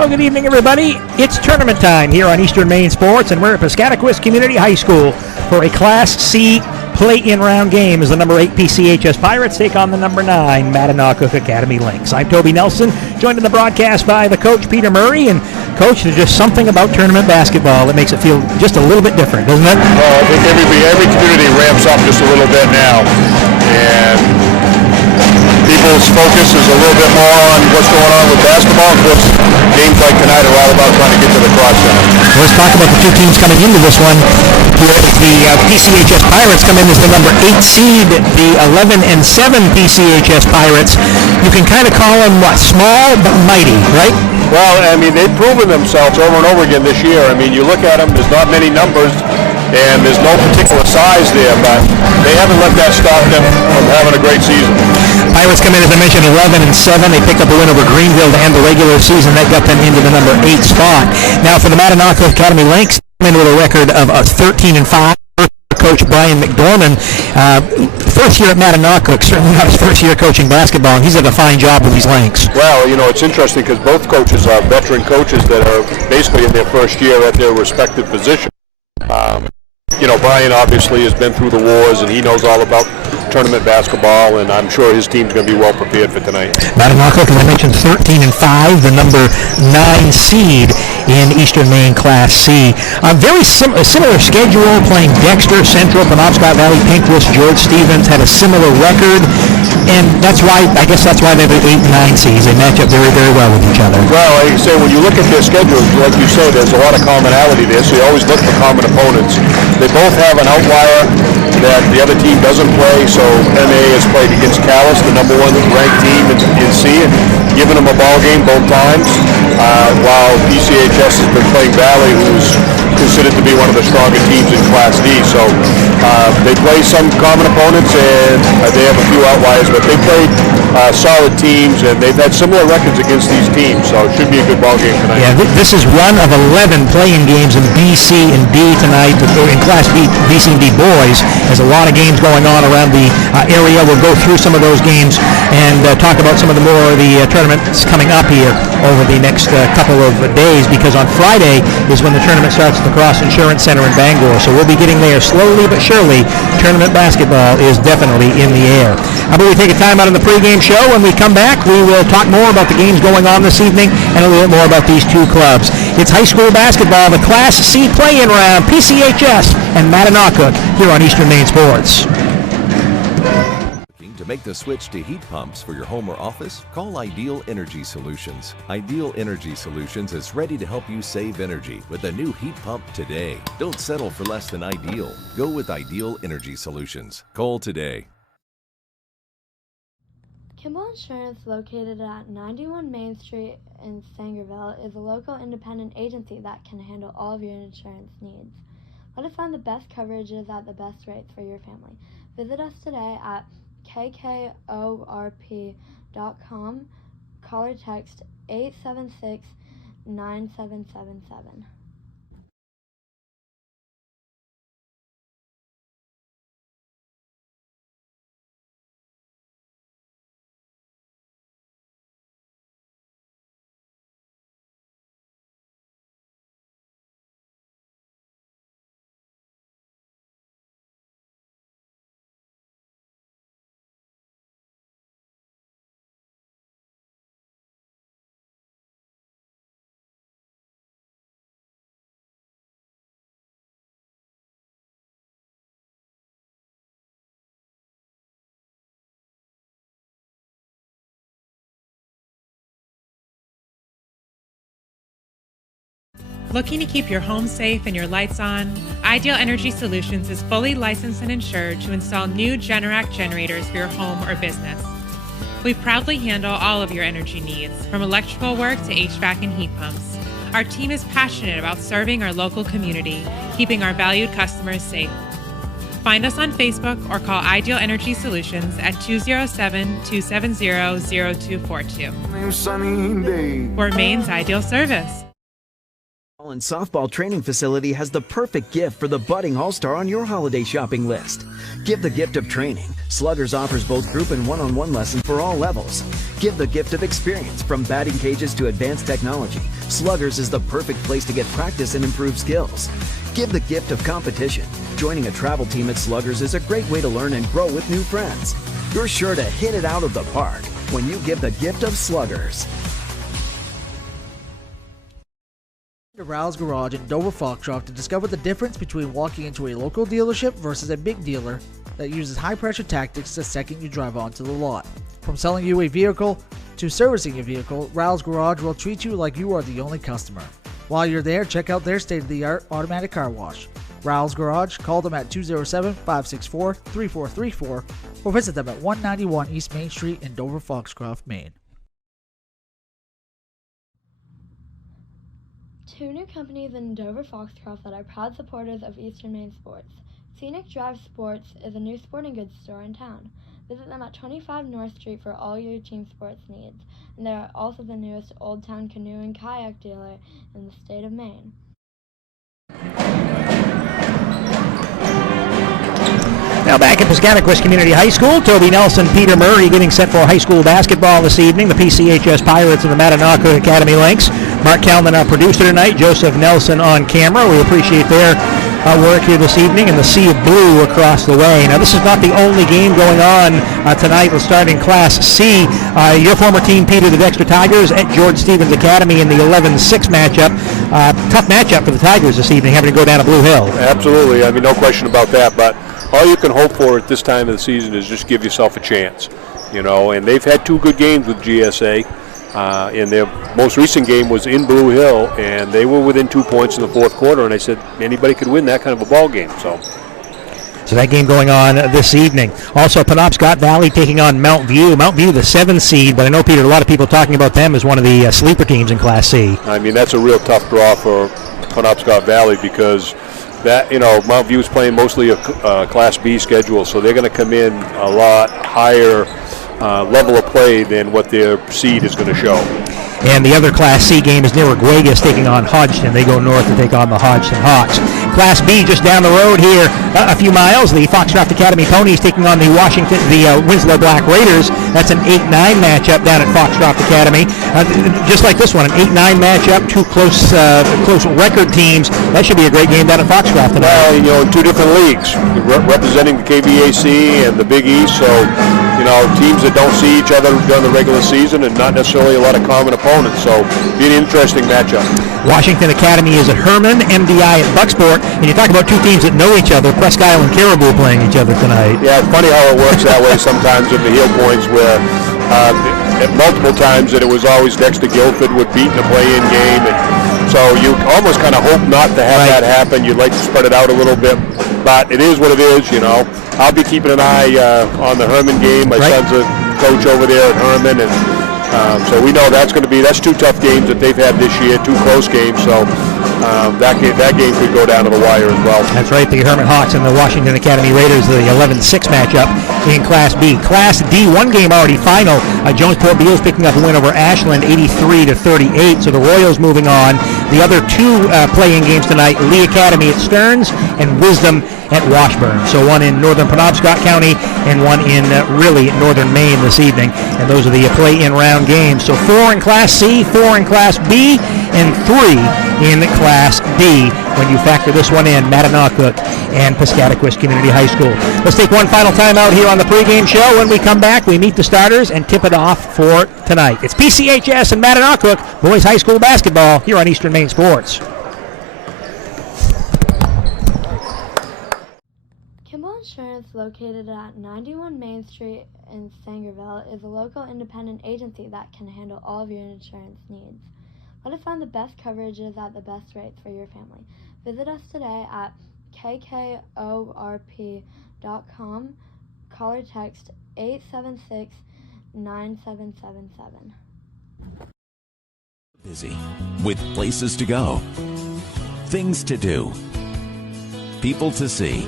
Well, good evening, everybody. It's tournament time here on Eastern Maine Sports, and we're at Piscataquis Community High School for a Class C play-in round game as the number 8 PCHS Pirates take on the number 9 Mattanawcook Academy Lynx. I'm Toby Nelson, joined in the broadcast by the coach, Peter Murray. And, Coach, there's just something about tournament basketball that makes it feel just a little bit different, doesn't it? Well, I think every community ramps up just a little bit now. And people's focus is a little bit more on what's going on with basketball. Of course, games like tonight are all about trying to get to the cross center. Let's talk about the two teams coming into this one. Here, the PCHS Pirates come in as the number 8 seed, the 11-7 PCHS Pirates. You can kind of call them, small but mighty, right? Well, I mean, they've proven themselves over and over again this year. I mean, you look at them, there's not many numbers, and there's no particular size there, but they haven't let that stop them from having a great season. Pirates come in, as I mentioned, 11-7. They pick up a win over Greenville to end the regular season. That got them into the number 8 spot. Now for the Mattanawcook Academy Lynx, come in with a record of 13-5. Coach Brian McDorman, first year at Mattanawcook, certainly not his first year coaching basketball, and he's done a fine job with these Lynx. Well, you know, it's interesting because both coaches are veteran coaches that are basically in their first year at their respective position. You know, Brian obviously has been through the wars, and he knows all about tournament basketball, and I'm sure his team's going to be well prepared for tonight. Mattanawcook, as I mentioned, 13-5, the number 9 seed in Eastern Maine Class C. Very similar schedule, playing Dexter, Central, Penobscot Valley, Pinkwist, George Stevens had a similar record, and I guess that's why they're the 8 and 9 seeds. They match up very, very well with each other. Well, like you say, when you look at their schedules, like you say, there's a lot of commonality there, so you always look for common opponents. They both have an outlier that the other team doesn't play, so MA has played against Callis, the number 1 ranked team in C, and given them a ball game both times, while PCHS has been playing Valley, who's considered to be one of the stronger teams in Class D. So they play some common opponents, and they have a few outliers, but they played solid teams, and they've had similar records against these teams, so it should be a good ball game tonight. Yeah, this is one of 11 playing games in B, C, and D tonight, in Class B, C, and D boys. There's a lot of games going on around the area. We'll go through some of those games and talk about some of the more of the tournaments coming up here over the next couple of days, because on Friday is when the tournament starts at the Cross Insurance Center in Bangor, so we'll be getting there slowly but surely. Tournament basketball is definitely in the air. How about we take a time out in the pregame show? When we come back, we will talk more about the games going on this evening and a little bit more about these two clubs. It's high school basketball, the Class C play-in round, PCHS and Mattanawcook here on Eastern Maine Sports. To make the switch to heat pumps for your home or office, call Ideal Energy Solutions. Ideal Energy Solutions is ready to help you save energy with a new heat pump today. Don't settle for less than ideal. Go with Ideal Energy Solutions. Call today. Kimball Insurance, located at 91 Main Street in Sangerville, is a local independent agency that can handle all of your insurance needs. Let us find the best coverages at the best rates for your family. Visit us today at kkorp.com. Call or text 876-9777. Looking to keep your home safe and your lights on? Ideal Energy Solutions is fully licensed and insured to install new Generac generators for your home or business. We proudly handle all of your energy needs, from electrical work to HVAC and heat pumps. Our team is passionate about serving our local community, keeping our valued customers safe. Find us on Facebook or call Ideal Energy Solutions at 207-270-0242. For Maine's Ideal Service. And softball training facility has the perfect gift for the budding all-star on your holiday shopping list. Give the gift of training. Sluggers offers both group and one-on-one lessons for all levels. Give the gift of experience, from batting cages to advanced technology. Sluggers is the perfect place to get practice and improve skills. Give the gift of competition. Joining a travel team at Sluggers is a great way to learn and grow with new friends. You're sure to hit it out of the park when you give the gift of Sluggers. To Rouse Garage in Dover Foxcroft to discover the difference between walking into a local dealership versus a big dealer that uses high-pressure tactics the second you drive onto the lot. From selling you a vehicle to servicing a vehicle, Rouse Garage will treat you like you are the only customer. While you're there, check out their state-of-the-art automatic car wash. Rouse Garage, call them at 207-564-3434 or visit them at 191 East Main Street in Dover Foxcroft, Maine. Two new companies in Dover Foxcroft that are proud supporters of Eastern Maine sports. Scenic Drive Sports is a new sporting goods store in town. Visit them at 25 North Street for all your team sports needs. And they are also the newest Old Town canoe and kayak dealer in the state of Maine. Now back at Piscataquis Community High School, Toby Nelson, Peter Murray getting set for high school basketball this evening. The PCHS Pirates and the Mattanawcook Academy Lynx. Mark Kalman, our producer tonight. Joseph Nelson on camera. We appreciate their work here this evening, and the sea of blue across the way. Now this is not the only game going on tonight. We'll start in Class C. Your former team, Peter, the Dexter Tigers at George Stevens Academy in the 11-6 matchup. Tough matchup for the Tigers this evening, having to go down to Blue Hill. Absolutely. I mean, no question about that. But all you can hope for at this time of the season is just give yourself a chance. You know, and they've had two good games with GSA. And their most recent game was in Blue Hill, and they were within 2 points in the fourth quarter, and I said anybody could win that kind of a ball game. So that game going on this evening. Also, Penobscot Valley taking on Mount View. Mount View, the 7th seed, but I know, Peter, a lot of people talking about them as one of the sleeper teams in Class C. I mean, that's a real tough draw for Penobscot Valley because that, you know, Mount View is playing mostly a Class B schedule, so they're going to come in a lot higher level of play than what their seed is going to show. And the other Class C game is Niraguegas taking on Hodgson. They go north to take on the Hodgson Hawks. Class B just down the road here a few miles. The Foxcroft Academy Ponies taking on the Winslow Black Raiders. That's an 8-9 matchup down at Foxcroft Academy. Just like this one, an 8-9 matchup, two close record teams. That should be a great game down at Foxcroft tonight. Well, you know, in two different leagues, representing the KVAC and the Big East. So, you know, teams that don't see each other during the regular season and not necessarily a lot of common opponents. So, be an interesting matchup. Washington Academy is at Herman, MDI at Bucksport, and you talk about two teams that know each other. Presque Isle and Caribou playing each other tonight. Yeah, it's funny how it works that way sometimes in the heel points where multiple times that it was always Dexter Guilford would beat in a play-in game. And so you almost kind of hope not to have that happen. You'd like to spread it out a little bit. But it is what it is, you know. I'll be keeping an eye on the Herman game. My son's a coach over there at Herman, and so we know that's two tough games that they've had this year, two close games. So that game could go down to the wire as well. That's right. The Herman Hawks and the Washington Academy Raiders, the 11-6 matchup in Class B. Class D, one game already final. Jonesport Beals picking up a win over Ashland, 83-38. So the Royals moving on. The other two play-in games tonight: Lee Academy at Stearns and Wisdom at Washburn. So one in northern Penobscot County and one in really northern Maine this evening. And those are the play-in round games. So 4 in Class C, 4 in Class B, and 3 in Class D. When you factor this one in, Mattanawcook and Piscataquis Community High School. Let's take one final time out here on the pregame show. When we come back, we meet the starters and tip it off for tonight. It's PCHS and Mattanawcook boys high school basketball here on Eastern Maine Sports. Insurance, located at 91 Main Street in Sangerville, is a local independent agency that can handle all of your insurance needs. Let us find the best coverages at the best rates for your family. Visit us today at kkorp.com. Call or text 876-9777. Busy with places to go, things to do, people to see.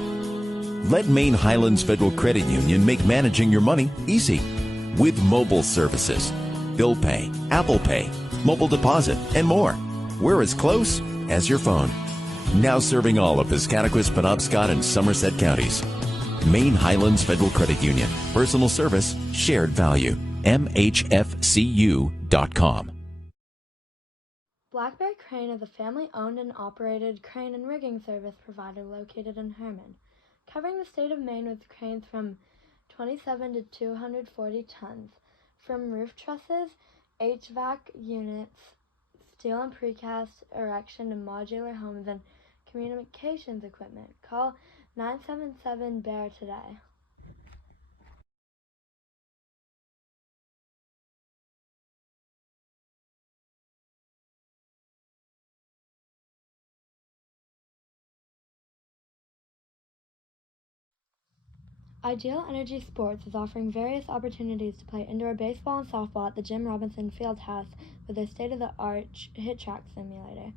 Let Maine Highlands Federal Credit Union make managing your money easy with mobile services, bill pay, Apple Pay, mobile deposit, and more. We're as close as your phone. Now serving all of Piscataquis, Penobscot, and Somerset counties. Maine Highlands Federal Credit Union. Personal service, shared value. MHFCU.com. Blackberry Crane is a family-owned and operated crane and rigging service provider located in Herman, covering the state of Maine with cranes from 27 to 240 tons, from roof trusses, HVAC units, steel and precast erection and modular homes, and communications equipment. Call 977-BEAR today. Ideal Energy Sports is offering various opportunities to play indoor baseball and softball at the Jim Robinson Fieldhouse with their state-of-the-art hit track simulator.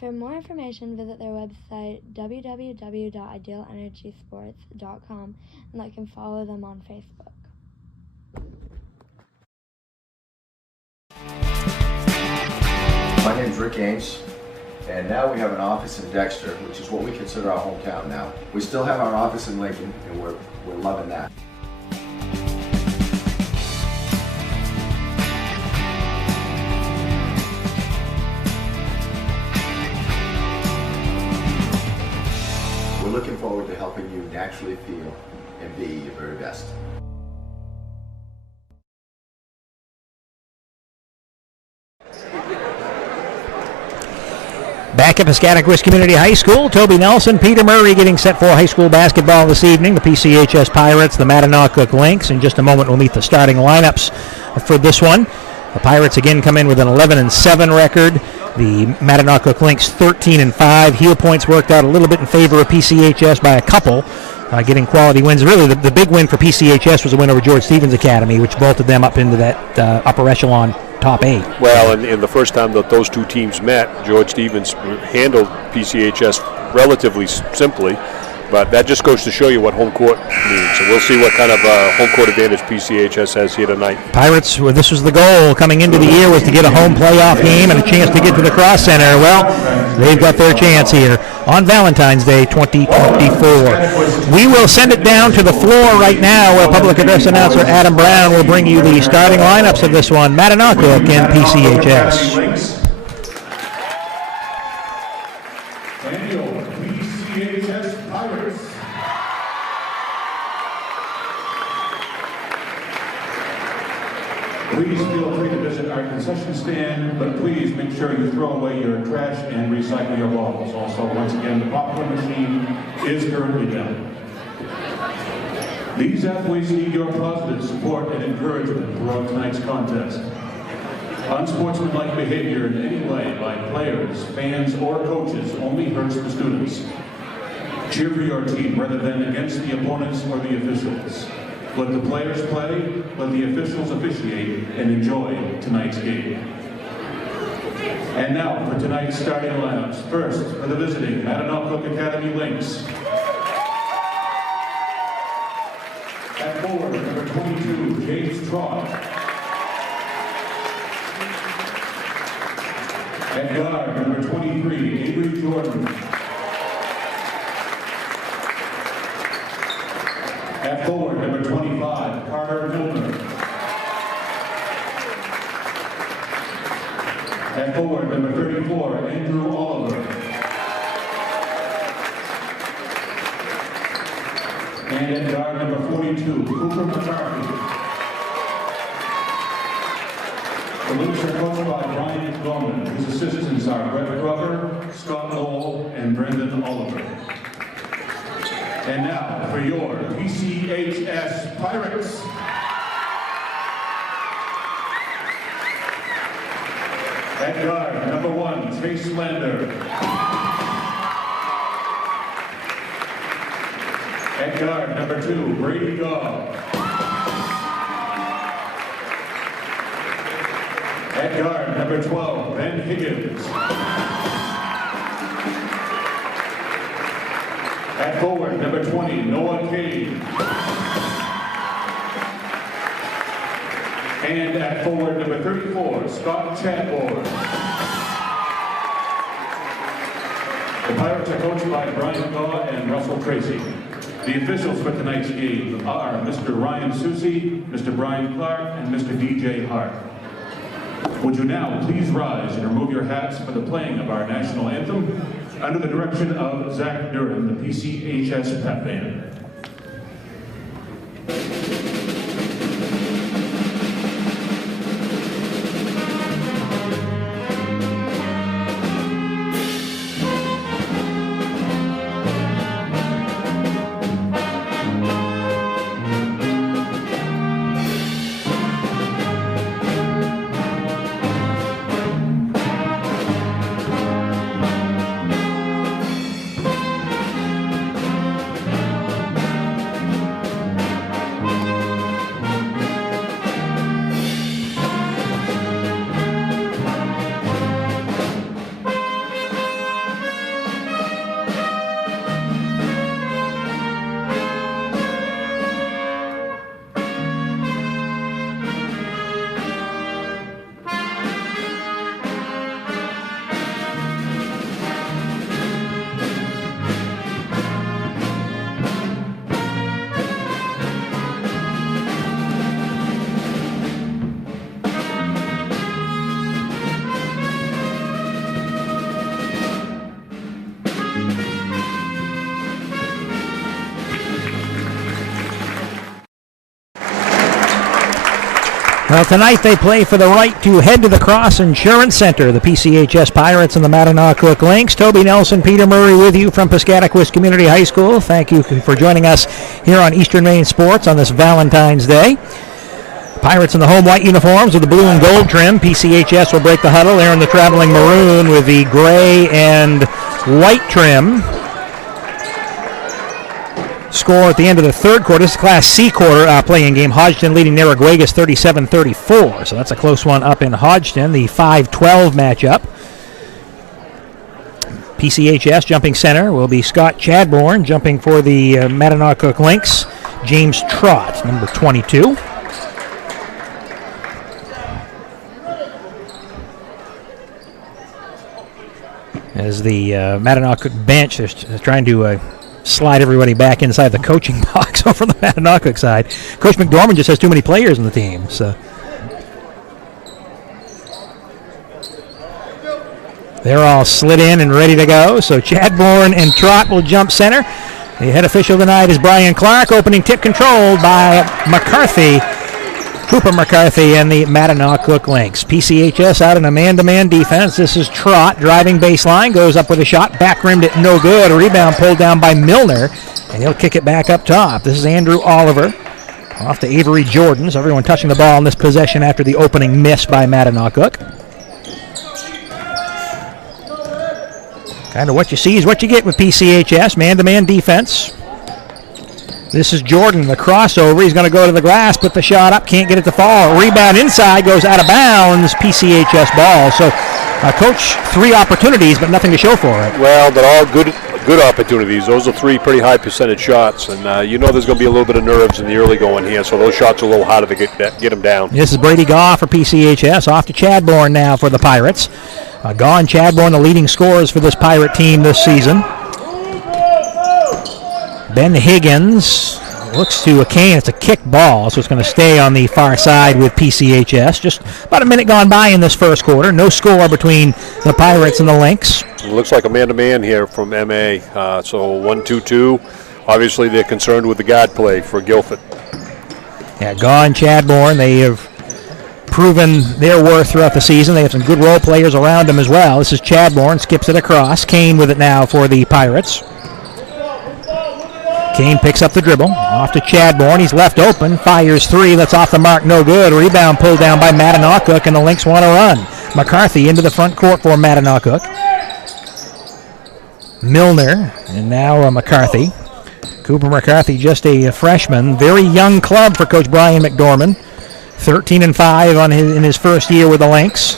For more information, visit their website www.idealenergysports.com and they can follow them on Facebook. My name is Rick Ames, and now we have an office in Dexter, which is what we consider our hometown now. We still have our office in Lincoln, and we're loving that. We're looking forward to helping you naturally feel and be your very best. Back at Piscataquis Community High School, Toby Nelson, Peter Murray getting set for high school basketball this evening. The PCHS Pirates, the Mattanawcook Lynx. In just a moment, we'll meet the starting lineups for this one. The Pirates again come in with an 11-7 record. The Mattanawcook Lynx 13-5. Heel points worked out a little bit in favor of PCHS by a couple, getting quality wins. Really, the big win for PCHS was a win over George Stevens Academy, which vaulted them up into that upper echelon top 8. Well, and the first time that those two teams met, George Stevens handled PCHS relatively simply, but that just goes to show you what home court means. So we'll see what kind of home court advantage PCHS has here tonight. Pirates, well, this was the goal coming into the year, was to get a home playoff game and a chance to get to the Cross Center. Well, they've got their chance here on Valentine's Day 2024. We will send it down to the floor right now, where public address announcer Adam Brown will bring you the starting lineups of this one, Mattanawcook and PCHS. Please feel free to visit our concession stand, but please make sure you throw away your trash and recycle your bottles. Also, once again, the popcorn machine is currently down. These athletes need your positive support and encouragement throughout tonight's contest. Unsportsmanlike behavior in any way by players, fans, or coaches only hurts the students. Cheer for your team rather than against the opponents or the officials. Let the players play, let the officials officiate, and enjoy tonight's game. And now for tonight's starting lineups. First, for the visiting Mattanawcook Academy Lynx. At forward, number 22, James Trott. At guard, number 23, Avery Jordan. At forward, number 25, Carter Milner. At forward, number 34, Andrew Oliver. And at guard, number 42, Cooper McCarthy. The Lynx are coached by Brian Gorman. His assistants are Brett Glover, Scott Lowell, and Brendan Oliver. And now for your PCHS Pirates. At guard, number 1, Chase Lander. At guard, number 2, Brady Gobb. At guard, number 12, Ben Higgins. At forward, number 20, Noah Cade. And at forward, number 34, Scott Chadbourne. The Pirates are coached by Brian Gaw and Russell Tracy. The officials for tonight's game are Mr. Ryan Susie, Mr. Brian Clark, and Mr. DJ Hart. Would you now please rise and remove your hats for the playing of our national anthem under the direction of Zach Durham, the PCHS Pep Band. Well, tonight they play for the right to head to the Cross Insurance Center. The PCHS Pirates and the Mattanawcook Lynx. Toby Nelson, Peter Murray with you from Piscataquis Community High School. Thank you for joining us here on Eastern Maine Sports on this Valentine's Day. Pirates in the home white uniforms with the blue and gold trim. PCHS will break the huddle. They're in the traveling maroon with the gray and white trim. Score at the end of the third quarter. This is Class C quarter playing game. Hodgson leading Narraguagus 37-34. So that's a close one up in Hodgson. The 5-12 matchup. PCHS jumping center will be Scott Chadbourne. Jumping for the Mattanawcook Lynx, James Trott, number 22. As the Mattanawcook bench is trying to slide everybody back inside the coaching box over the Mattanawcook side. Coach McDormand just has too many players in the team. So they're all slid in and ready to go. So Chadbourne and Trott will jump center. The head official tonight is Brian Clark. Opening tip controlled by McCarthy. Cooper McCarthy and the Mattanawcook Lynx. PCHS out in a man-to-man defense. This is Trott driving baseline. Goes up with a shot. Back rimmed it no good. A rebound pulled down by Milner. And he'll kick it back up top. This is Andrew Oliver. Off to Avery Jordan. So everyone touching the ball in this possession after the opening miss by Mattanawcook. Kind of what you see is what you get with PCHS. Man-to-man defense. This is Jordan, the crossover. He's going to go to the glass, put the shot up, can't get it to fall. Rebound inside, goes out of bounds. PCHS ball. So, Coach, 3 opportunities, but nothing to show for it. Well, they're all good opportunities. Those are 3 pretty high percentage shots, and you know there's going to be a little bit of nerves in the early going here, so those shots are a little harder to get them down. This is Brady Gaw for PCHS. Off to Chadbourne now for the Pirates. Gaw and Chadbourne, the leading scorers for this Pirate team this season. Ben Higgins looks to a Kane. It's a kick ball, so it's going to stay on the far side with PCHS. Just about a minute gone by in this first quarter. No score between the Pirates and the Lynx. It looks like a man-to-man here from MA. So 1-2-2. Obviously, they're concerned with the guard play for Guilford. Yeah, Gaw and Chadbourne, they have proven their worth throughout the season. They have some good role players around them as well. This is Chadbourne, skips it across. Kane with it now for the Pirates. Kane picks up the dribble. Off to Chadbourne. He's left open. Fires 3. That's off the mark. No good. Rebound pulled down by Mattanawcook, and the Lynx want to run. McCarthy into the front court for Mattanawcook. Milner, and now McCarthy. Cooper McCarthy, just a freshman. Very young club for Coach Brian McDormand. 13-5 in his first year with the Lynx.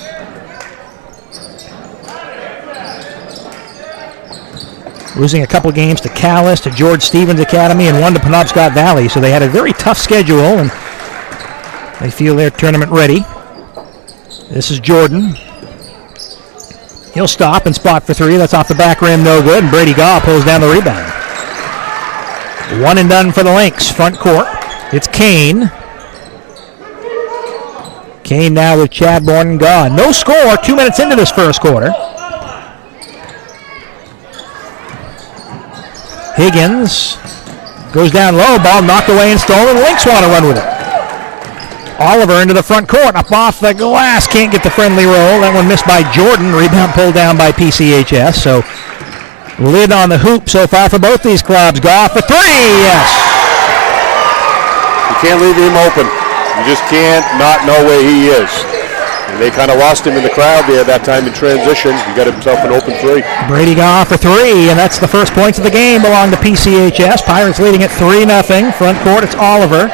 Losing a couple games to Calais, to George Stevens Academy, and one to Penobscot Valley. So they had a very tough schedule, and they feel they're tournament ready. This is Jordan. He'll stop and spot for three. That's off the back rim, no good. And Brady Gaw pulls down the rebound. One and done for the Lynx. Front court. It's Kane. Kane now with Chadbourne and Gaw. No score. 2 minutes into this first quarter. Higgins goes down low. Ball knocked away and stolen. Lynx want to run with it. Oliver into the front court. Up off the glass. Can't get the friendly roll. That one missed by Jordan. Rebound pulled down by PCHS. So lid on the hoop so far for both these clubs. Gaw for three. Yes. You can't leave him open. You just can't not know where he is. And they kind of lost him in the crowd there that time in transition. He got himself an open three. Brady Gaw for three, and that's the first points of the game belong to PCHS. Pirates leading at 3-0. Front court, it's Oliver.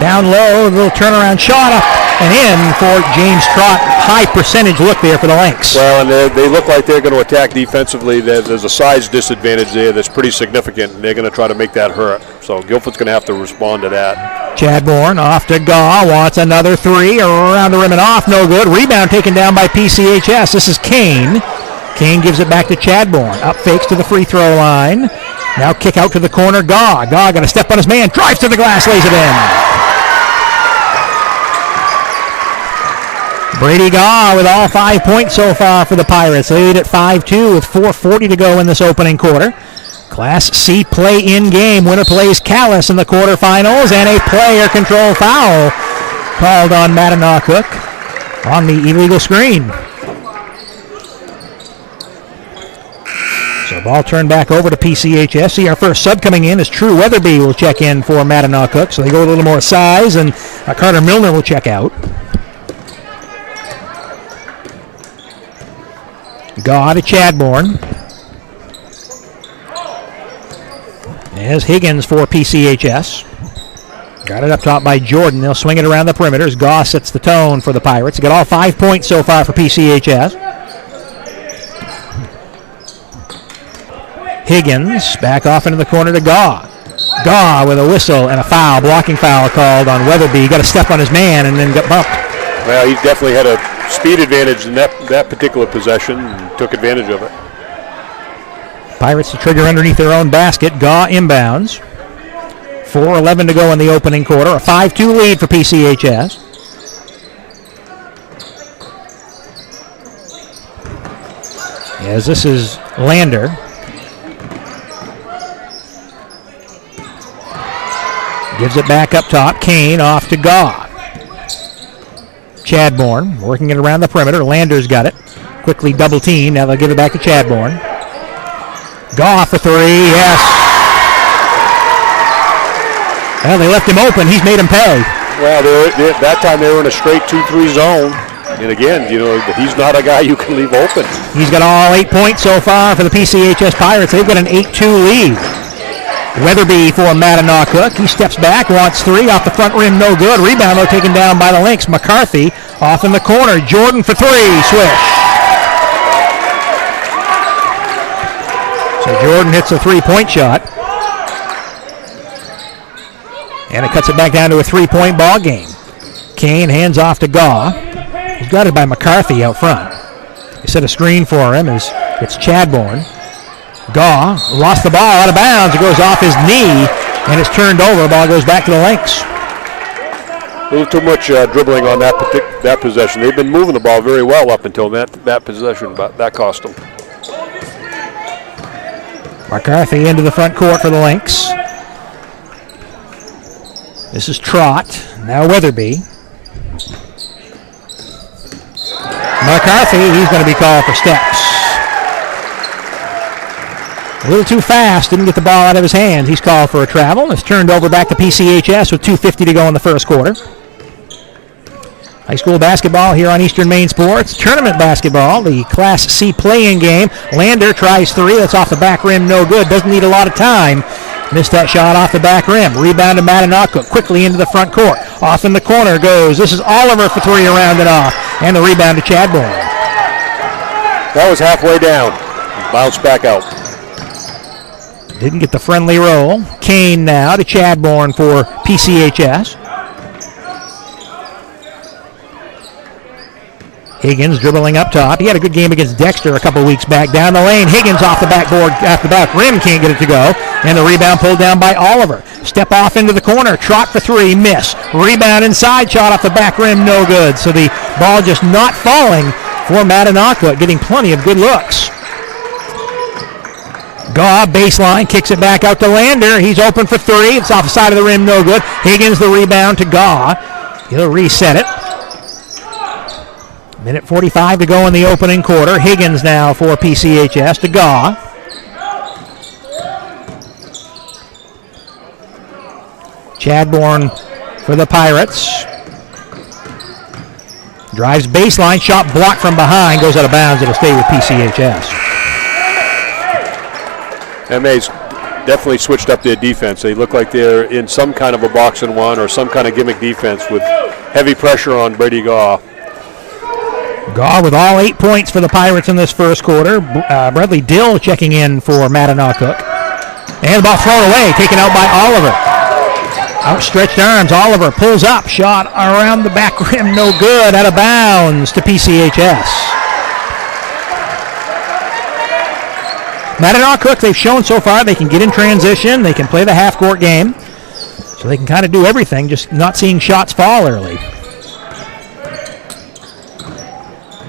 Down low, a little turnaround shot up and in for James Trott. High percentage look there for the Lynx. Well, and they look like they're going to attack defensively. There's a size disadvantage there that's pretty significant, and they're going to try to make that hurt. So Guilford's going to have to respond to that. Chadbourne off to Gaw, wants another three, around the rim and off, no good. Rebound taken down by PCHS. This is Kane. Kane gives it back to Chadbourne. Up fakes to the free throw line. Now kick out to the corner, Gaw. Gaw got to step on his man, drives to the glass, lays it in. Brady Gaw with all 5 points so far for the Pirates. They lead at 5-2 with 4:40 to go in this opening quarter. Class C play-in game. Winner plays Calais in the quarterfinals, and a player control foul called on Mattanawcook on the illegal screen. So ball turned back over to PCHS. See, our first sub coming in is True Weatherby will check in for Mattanawcook. So they go a little more size, and Carter Milner will check out. Gaw to Chadbourne. There's Higgins for PCHS. Got it up top by Jordan. They'll swing it around the perimeters. Gaw sets the tone for the Pirates. Got all 5 points so far for PCHS. Higgins back off into the corner to Gaw. Gaw with a whistle and a foul, blocking foul called on Weatherby. Got a step on his man and then got bumped. Well, he definitely had a speed advantage in that particular possession and took advantage of it. Pirates to trigger underneath their own basket. Gaw inbounds. 4:11 to go in the opening quarter. A 5-2 lead for PCHS. As this is Lander. Gives it back up top. Kane off to Gaw. Chadbourne working it around the perimeter. Lander's got it. Quickly double team. Now they'll give it back to Chadbourne. Gaw for three. Yes. Well, they left him open. He's made him pay. Well, that time they were in a straight 2-3 zone. And again, he's not a guy you can leave open. He's got all 8 points so far for the PCHS Pirates. They've got an 8-2 lead. Weatherby for Mattanawcook. He steps back, wants three, off the front rim, no good. Rebound, though, taken down by the Lynx. McCarthy off in the corner. Jordan for three, swish. So Jordan hits a three-point shot. And it cuts it back down to a three-point ball game. Kane hands off to Gaw. He's got it by McCarthy out front. He set a screen for him. It's Chadbourne. Gaw lost the ball out of bounds. It goes off his knee, and it's turned over. The ball goes back to the Lynx. A little too much dribbling on that possession. They've been moving the ball very well up until that possession, but that cost them. McCarthy into the front court for the Lynx. This is Trott. Now Weatherby. McCarthy, he's going to be called for steps. A little too fast, didn't get the ball out of his hands. He's called for a travel. It's turned over back to PCHS with 2:50 to go in the first quarter. High school basketball here on Eastern Maine Sports. Tournament basketball, the Class C play-in game. Lander tries three. That's off the back rim, no good. Doesn't need a lot of time. Missed that shot off the back rim. Rebound to Mattanawcook. Quickly into the front court. Off in the corner goes. This is Oliver for three around and off. And the rebound to Chadbourne. That was halfway down. Bounced back out. Didn't get the friendly roll. Kane now to Chadbourne for PCHS. Higgins dribbling up top. He had a good game against Dexter a couple weeks back. Down the lane, Higgins off the backboard, off the back rim, can't get it to go. And the rebound pulled down by Oliver. Step off into the corner, trot for three, miss. Rebound inside, shot off the back rim, no good. So the ball just not falling for Mattanawcook, getting plenty of good looks. Gaw, baseline, kicks it back out to Lander. He's open for three. It's off the side of the rim, no good. Higgins the rebound to Gaw. He'll reset it. Minute 45 to go in the opening quarter. Higgins now for PCHS to Gaw. Chadbourne for the Pirates. Drives baseline, shot blocked from behind, goes out of bounds. It'll stay with PCHS. MA's definitely switched up their defense. They look like they're in some kind of a box and one or some kind of gimmick defense with heavy pressure on Brady Gaw. Gaw with all 8 points for the Pirates in this first quarter. Bradley Dill checking in for Mattanawcook. And the ball thrown away, taken out by Oliver. Outstretched arms, Oliver pulls up, shot around the back rim, no good, out of bounds to PCHS. Mattanawcook, they've shown so far they can get in transition, they can play the half-court game, so they can kind of do everything, just not seeing shots fall early.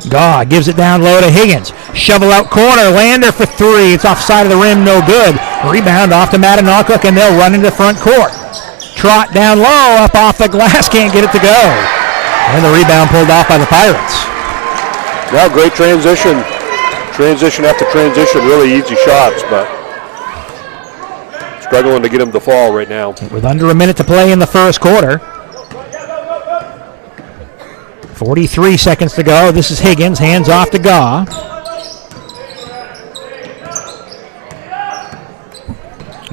Gaw gives it down low to Higgins. Shovel out corner, Lander for three. It's off the side of the rim, no good. Rebound off to Mattanawcook, and they'll run into the front court. Trot down low, up off the glass, can't get it to go. And the rebound pulled off by the Pirates. Now great transition. Transition after transition, really easy shots, but struggling to get him to fall right now. With under a minute to play in the first quarter. 43 seconds to go. This is Higgins, hands off to Gaw.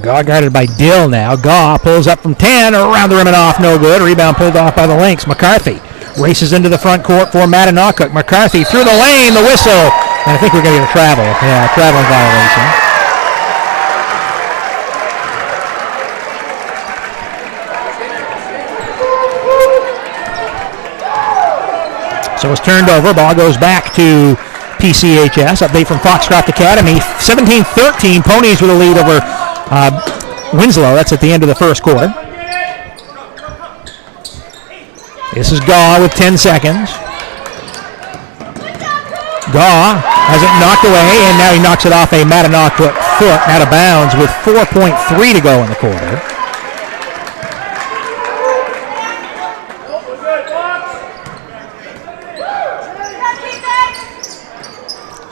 Gaw guarded by Dill now. Gaw pulls up from 10, around the rim and off, no good. Rebound pulled off by the Lynx. McCarthy races into the front court for Mattanawcook. McCarthy through the lane, the whistle. And I think we're going to get a travel. Yeah, traveling violation. So it's turned over. Ball goes back to PCHS. Update from Foxcroft Academy. 17-13. Ponies with a lead over Winslow. That's at the end of the first quarter. This is Gaw with 10 seconds. Gaw has it knocked away, and now he knocks it off a Mattanawcook foot out of bounds with 4.3 to go in the quarter.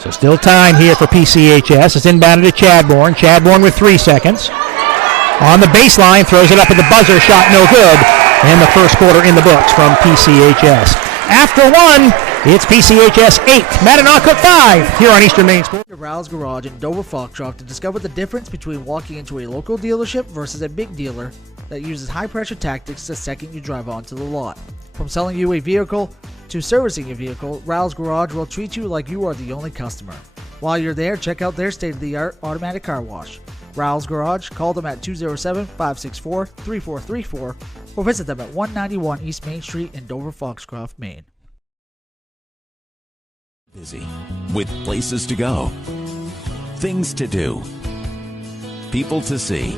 So still time here for PCHS. It's inbounded to Chadbourne. Chadbourne with 3 seconds. On the baseline, throws it up at the buzzer, shot no good. And the first quarter in the books from PCHS. After one, it's PCHS 8, Mattanawcook 5, here on Eastern Maine Sports. Rouse Garage in Dover Foxcroft to discover the difference between walking into a local dealership versus a big dealer that uses high-pressure tactics the second you drive onto the lot. From selling you a vehicle to servicing your vehicle, Rouse Garage will treat you like you are the only customer. While you're there, check out their state-of-the-art automatic car wash. Rouse Garage, call them at 207-564-3434 or visit them at 191 East Main Street in Dover Foxcroft, Maine. Busy with places to go, things to do, people to see.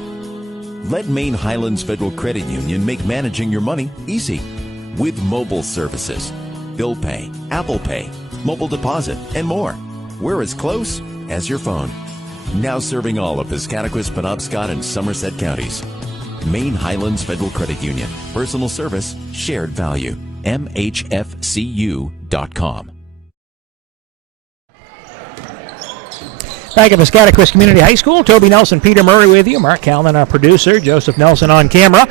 Let Maine Highlands Federal Credit Union make managing your money easy with mobile services, bill pay, Apple Pay, mobile deposit, and more. We're as close as your phone. Now serving all of Piscataquis, Penobscot, and Somerset counties. Maine Highlands Federal Credit Union. Personal service, shared value. MHFCU.com. Back at Piscataquis Community High School, Toby Nelson, Peter Murray with you. Mark Callan, our producer. Joseph Nelson on camera.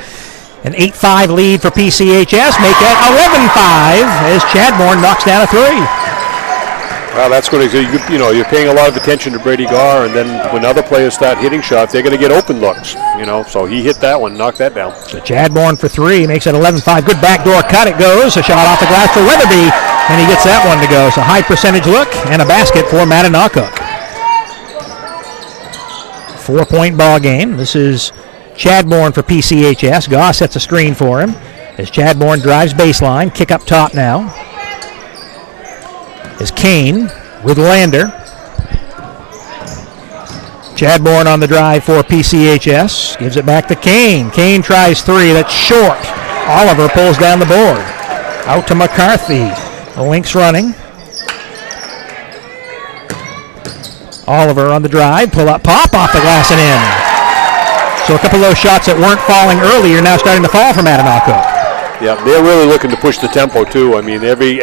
An 8-5 lead for PCHS. Make that 11-5 as Chadbourne knocks down a three. Well, that's going to, you're paying a lot of attention to Brady Gaw, and then when other players start hitting shots, they're going to get open looks, so he hit that one, knocked that down. So Chadbourne for three, makes it 11-5. Good backdoor cut, it goes. A shot off the glass for Weatherby, and he gets that one to go. So high percentage look and a basket for Mattanawcook. 4-point ball game. This is Chadbourne for PCHS. Gaw sets a screen for him as Chadbourne drives baseline. Kick up top now. is Kane with Lander. Chadbourne on the drive for PCHS. Gives it back to Kane. Kane tries three. That's short. Oliver pulls down the board. Out to McCarthy. The Lynx running. Oliver on the drive. Pull up, pop off the glass and in. So a couple of those shots that weren't falling earlier now starting to fall for Mattanawcook. Yeah, they're really looking to push the tempo too. I mean, every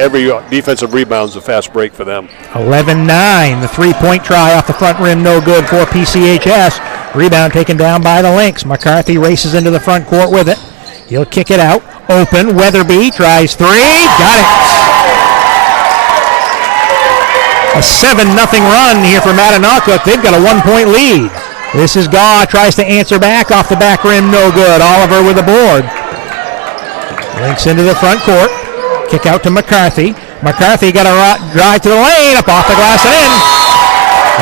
defensive rebound's a fast break for them. 11-9. The three-point try off the front rim, no good for PCHS. Rebound taken down by the Lynx. McCarthy races into the front court with it. He'll kick it out. Open. Weatherby tries three. Got it. A 7-0 run here for Mattanawcook. They've got a 1-point lead. This is Gaw. Tries to answer back off the back rim. No good. Oliver with the board. Links into the front court. Kick out to McCarthy. McCarthy got a drive to the lane. Up off the glass and in.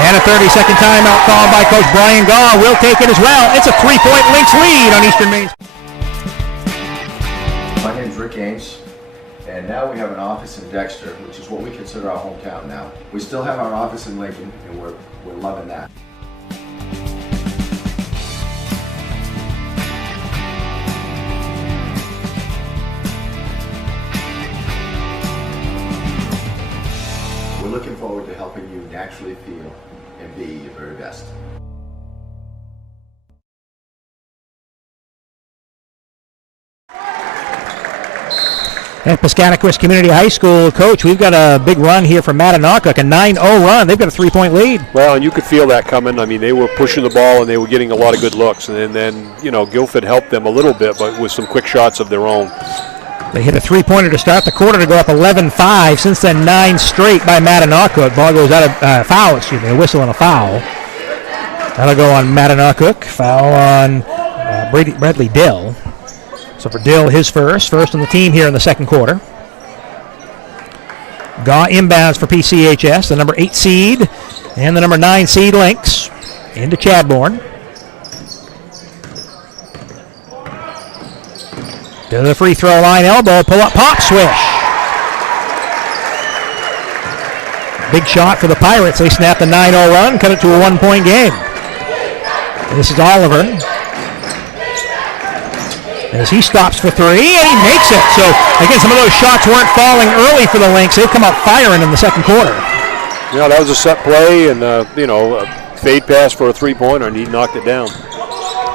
And a 30-second timeout called by Coach Brian Gaw. Will take it as well. It's a 3-point Lynx lead on Eastern Main. My name's Rick Ames, and now we have an office in Dexter, which is what we consider our hometown now. We still have our office in Lincoln, and we're loving that. We're looking forward to helping you naturally feel and be your very best. At Piscataquis Community High School, Coach, we've got a big run here from Mattanawcook, a 9-0 run. They've got a 3-point lead. Well, and you could feel that coming. I mean, they were pushing the ball and they were getting a lot of good looks. And then Guilford helped them a little bit, but with some quick shots of their own. They hit a three-pointer to start the quarter to go up 11-5. Since then, 9 straight by Mattanawcook. Ball goes out of a whistle and a foul. That'll go on Mattanawcook. Foul on Bradley Dill. So for Dill, his first on the team here in the second quarter. Gaw inbounds for PCHS, the number 8 seed and the number 9 seed Lynx. Into Chadbourne. To the free throw line, elbow, pull up, pop, swish. Big shot for the Pirates. They snap the 9-0 run, cut it to a 1-point game. This is Oliver. As he stops for three, and he makes it. So, again, some of those shots weren't falling early for the Lynx. They've come out firing in the second quarter. Yeah, that was a set play and, a fade pass for a three-pointer, and he knocked it down.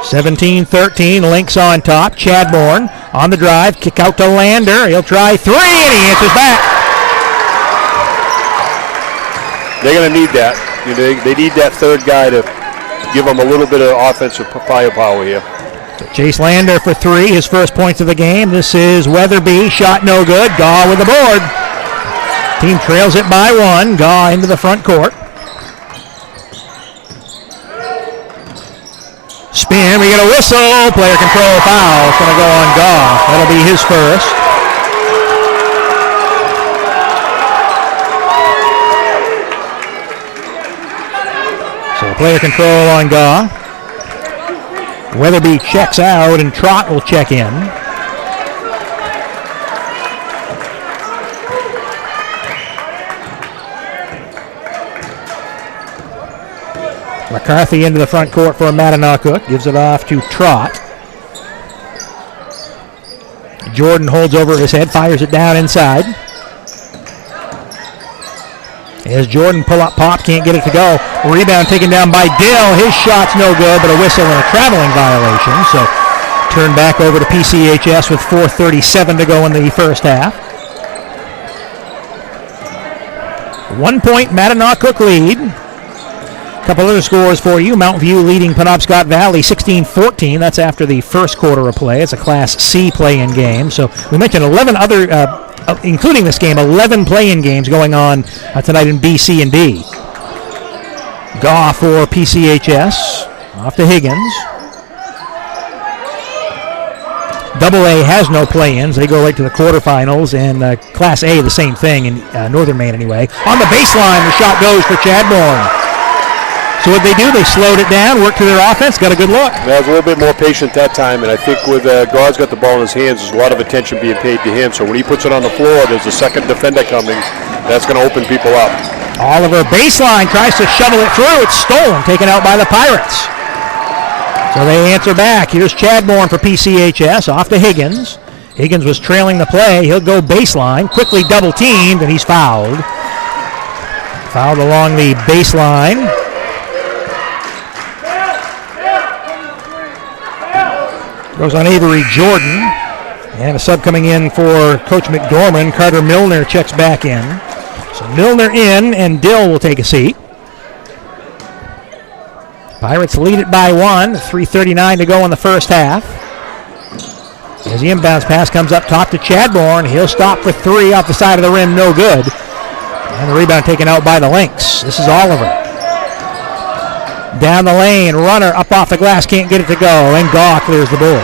17-13, Lynx on top. Chadbourne on the drive, kick out to Lander. He'll try three, and he answers back. They're going to need that. They need that third guy to give them a little bit of offensive firepower here. Chase Lander for three, his first points of the game. This is Weatherby, shot no good. Gaw with the board. Team trails it by 1. Gaw into the front court. Spin, we get a whistle. Player control foul. It's going to go on Gaw. That'll be his first. So player control on Gaw. Weatherby checks out, and Trott will check in. McCarthy into the front court for Mattanawcook. Gives it off to Trott. Jordan holds over his head, fires it down inside. As Jordan pull up pop, can't get it to go. Rebound taken down by Dill. His shot's no good, but a whistle and a traveling violation. So turn back over to PCHS with 4:37 to go in the first half. 1-point Mattanawcook lead. A couple other scores for you. Mount View leading Penobscot Valley 16-14. That's after the first quarter of play. It's a Class C play-in game. So we mentioned 11 other including this game, 11 play-in games going on tonight in B, C, and D. Gaw for PCHS. Off to Higgins. Double A has no play-ins. They go right to the quarterfinals. And Class A, the same thing in Northern Maine anyway. On the baseline, the shot goes for Chadbourne. So what they do, they slowed it down, worked to their offense, got a good look. I was a little bit more patient that time, and I think with Gaw's got the ball in his hands, there's a lot of attention being paid to him. So when he puts it on the floor, there's a second defender coming, That's going to open people up. Oliver baseline, tries to shovel it through. It's stolen, taken out by the Pirates. So they answer back. Here's Chadbourne for PCHS, off to Higgins. Higgins was trailing the play. He'll go baseline, quickly double teamed, and he's fouled. Fouled along the baseline. Goes on Avery Jordan. And a sub coming in for Coach McDormand. Carter Milner checks back in. So Milner in, and Dill will take a seat. Pirates lead it by 1. 3:39 to go in the first half. As the inbounds pass comes up top to Chadbourne. He'll stop for 3 off the side of the rim, no good. And the rebound taken out by the Lynx. This is Oliver. Down the lane, runner up off the glass, can't get it to go, and Gaw clears the board.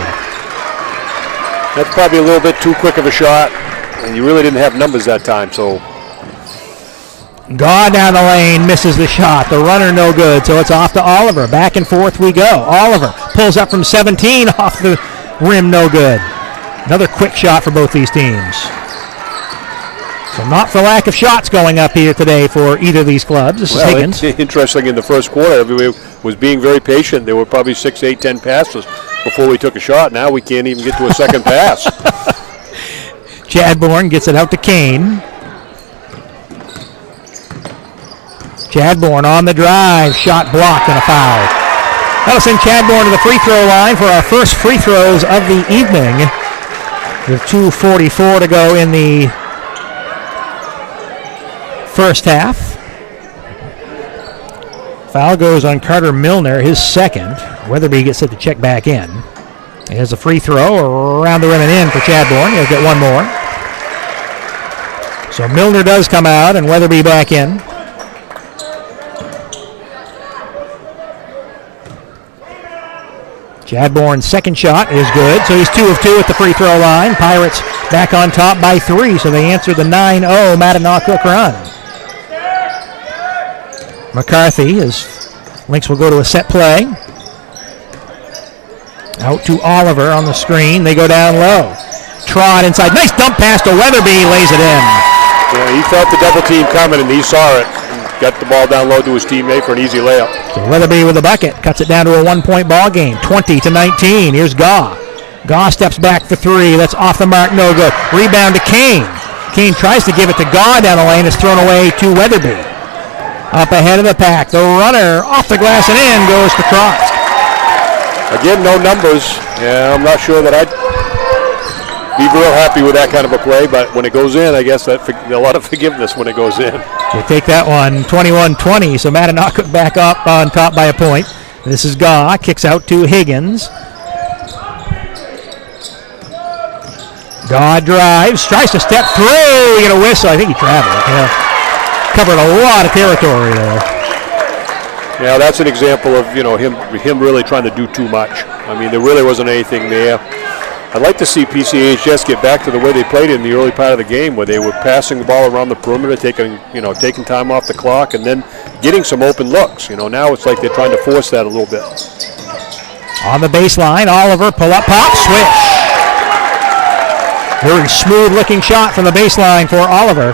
That's probably a little bit too quick of a shot, and you really didn't have numbers that time, so. Gaw down the lane, misses the shot. The runner no good, so it's off to Oliver. Back and forth we go. Oliver pulls up from 17, off the rim, no good. Another quick shot for both these teams. So not for lack of shots going up here today for either of these clubs. This is Higgins. Interesting, in the first quarter, everybody was being very patient. There were probably 6, 8, 10 passes before we took a shot. Now we can't even get to a second pass. Chadbourne gets it out to Kane. Chadbourne on the drive, shot blocked and a foul. That'll send Chadbourne to the free throw line for our first free throws of the evening. With 2:44 to go in the first half. Foul goes on Carter Milner, his second. Weatherby gets set to check back in. Here's a free throw around the rim and in for Chadbourne. He'll get one more. So Milner does come out and Weatherby back in. Chadbourne's second shot is good, so he's 2 of 2 at the free throw line. Pirates back on top by 3, so they answer the 9-0 Mattanawcook run. McCarthy, his Lynx will go to a set play. Out to Oliver on the screen. They go down low. Trot inside. Nice dump pass to Weatherby. Lays it in. Yeah, he felt the double team coming, and he saw it. Got the ball down low to his teammate for an easy layup. So Weatherby with a bucket. Cuts it down to a 1-point ball game. 20-19. Here's Gaw. Gaw steps back for 3. That's off the mark. No good. Rebound to Kane. Kane tries to give it to Gaw down the lane. It's thrown away to Weatherby. Up ahead of the pack. The runner off the glass and in goes to Cross. Again, no numbers. Yeah, I'm not sure that I'd be real happy with that kind of a play, but when it goes in, I guess that a lot of forgiveness when it goes in. They take that one, 21-20, so Mattanawcook back up on top by a point. This is Gaw, kicks out to Higgins. Gaw drives, tries to step through, you get a whistle. I think he traveled. Yeah. Covered a lot of territory there. Yeah, that's an example of him really trying to do too much. I mean, there really wasn't anything there. I'd like to see PCHS get back to the way they played in the early part of the game, where they were passing the ball around the perimeter, taking time off the clock, and then getting some open looks. Now it's like they're trying to force that a little bit. On the baseline, Oliver, pull up, pop, switch. Very smooth-looking shot from the baseline for Oliver.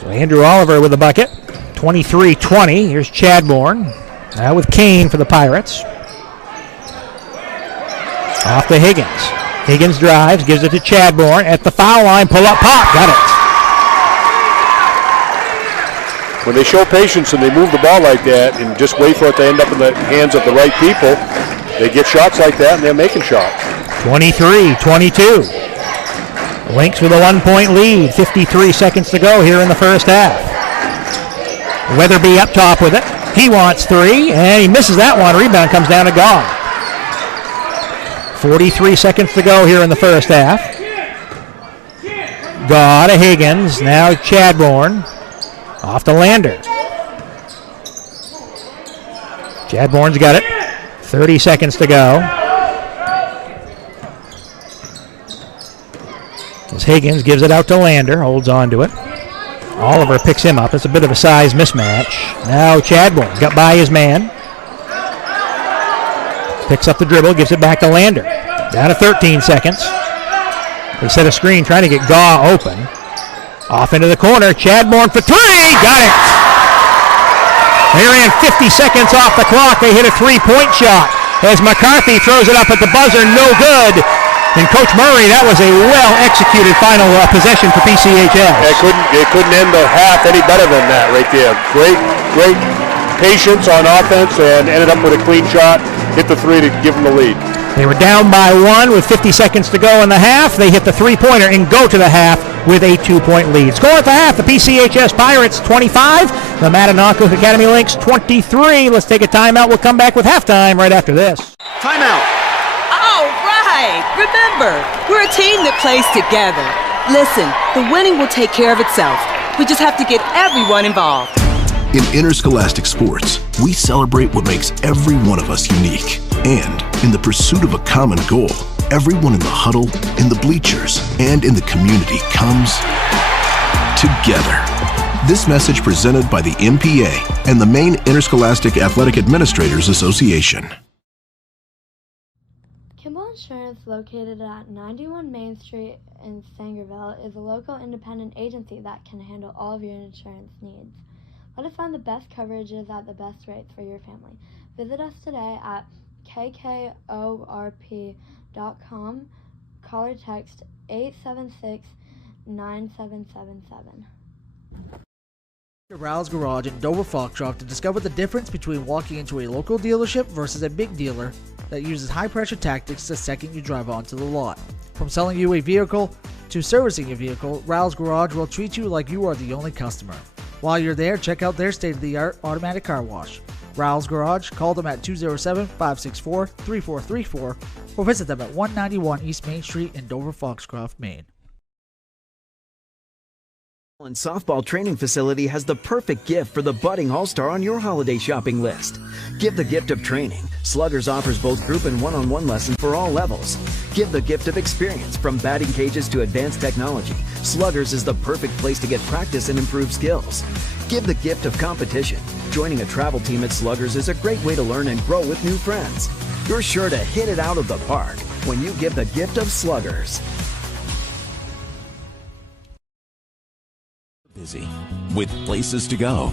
So Andrew Oliver with the bucket, 23-20. Here's Chadbourne, now with Kane for the Pirates. Off to Higgins. Higgins drives, gives it to Chadbourne at the foul line. Pull up, pop, got it. When they show patience and they move the ball like that and just wait for it to end up in the hands of the right people, they get shots like that and they're making shots. 23-22. Lynx with a 1-point lead. 53 seconds to go here in the first half. Weatherby up top with it. He wants 3, and he misses that one. Rebound comes down to Gaw. 43 seconds to go here in the first half. Gaw to Higgins. Now Chadbourne. Off to Lander. Chadbourne's got it. 30 seconds to go. As Higgins gives it out to Lander. Holds on to it. Oliver picks him up. It's a bit of a size mismatch. Now Chadbourne got by his man. Picks up the dribble, gives it back to Lander. Down to 13 seconds. They set a screen trying to get Gaw open. Off into the corner, Chadbourne for three, got it. They ran 50 seconds off the clock. They hit a three-point shot as McCarthy throws it up at the buzzer, no good. And Coach Murray, that was a well-executed final possession for PCHS. They couldn't end the half any better than that right there. Great patience on offense and ended up with a clean shot. Hit the three to give them the lead. They were down by one with 50 seconds to go in the half. They hit the three-pointer and go to the half with a 2-point lead. Score at the half, the PCHS Pirates 25, the Mattanawcook Academy Lynx 23. Let's take a timeout. We'll come back with halftime right after this. Timeout. All right. Remember, we're a team that plays together. Listen, the winning will take care of itself. We just have to get everyone involved. In interscholastic sports, we celebrate what makes every one of us unique. And in the pursuit of a common goal, everyone in the huddle, in the bleachers, and in the community comes together. This message presented by the MPA and the Maine Interscholastic Athletic Administrators Association. Kimball Insurance, located at 91 Main Street in Sangerville, is a local independent agency that can handle all of your insurance needs. Let us find the best coverages at the best rates for your family. Visit us today at kkorp.com. Call or text 876-9777. Rouse Garage in Dover Foxcroft to discover the difference between walking into a local dealership versus a big dealer that uses high-pressure tactics the second you drive onto the lot. From selling you a vehicle to servicing your vehicle, Rouse Garage will treat you like you are the only customer. While you're there, check out their state-of-the-art automatic car wash. Rouse Garage, call them at 207-564-3434 or visit them at 191 East Main Street in Dover Foxcroft, Maine. And softball training facility has the perfect gift for the budding all-star on your holiday shopping list. Give the gift of training. Sluggers offers both group and one-on-one lessons for all levels. Give the gift of experience. From batting cages to advanced technology, Sluggers is the perfect place to get practice and improve skills. Give the gift of competition. Joining a travel team at Sluggers is a great way to learn and grow with new friends. You're sure to hit it out of the park when you give the gift of Sluggers. Busy with places to go,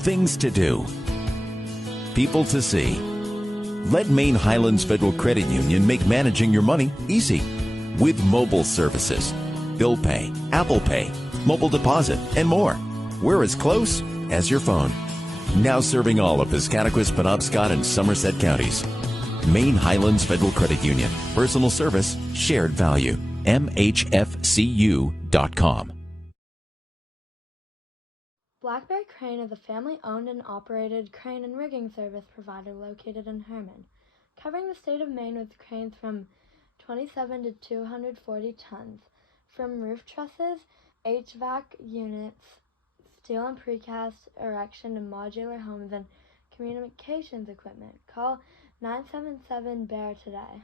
things to do, people to see. Let Maine Highlands Federal Credit Union make managing your money easy with mobile services, bill pay, Apple Pay, mobile deposit, and more. We're as close as your phone. Now serving all of Piscataquis, Penobscot, and Somerset counties. Maine Highlands Federal Credit Union. Personal service, shared value. MHFCU.com. Blackberry Crane is a family-owned and operated crane and rigging service provider located in Herman, covering the state of Maine with cranes from 27 to 240 tons, from roof trusses, HVAC units, steel and precast erection to modular homes and communications equipment. Call 977-BEAR today.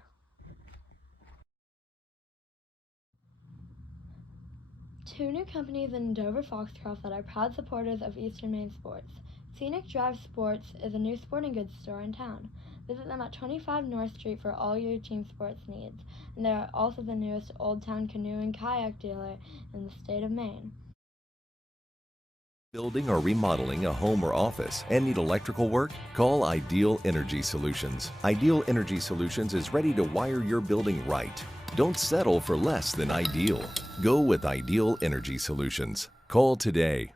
Two new companies in Dover Foxcroft that are proud supporters of Eastern Maine sports. Scenic Drive Sports is a new sporting goods store in town. Visit them at 25 North Street for all your team sports needs. And they are also the newest Old Town canoe and kayak dealer in the state of Maine. Building or remodeling a home or office and need electrical work? Call Ideal Energy Solutions. Ideal Energy Solutions is ready to wire your building right. Don't settle for less than ideal. Go with Ideal Energy Solutions. Call today.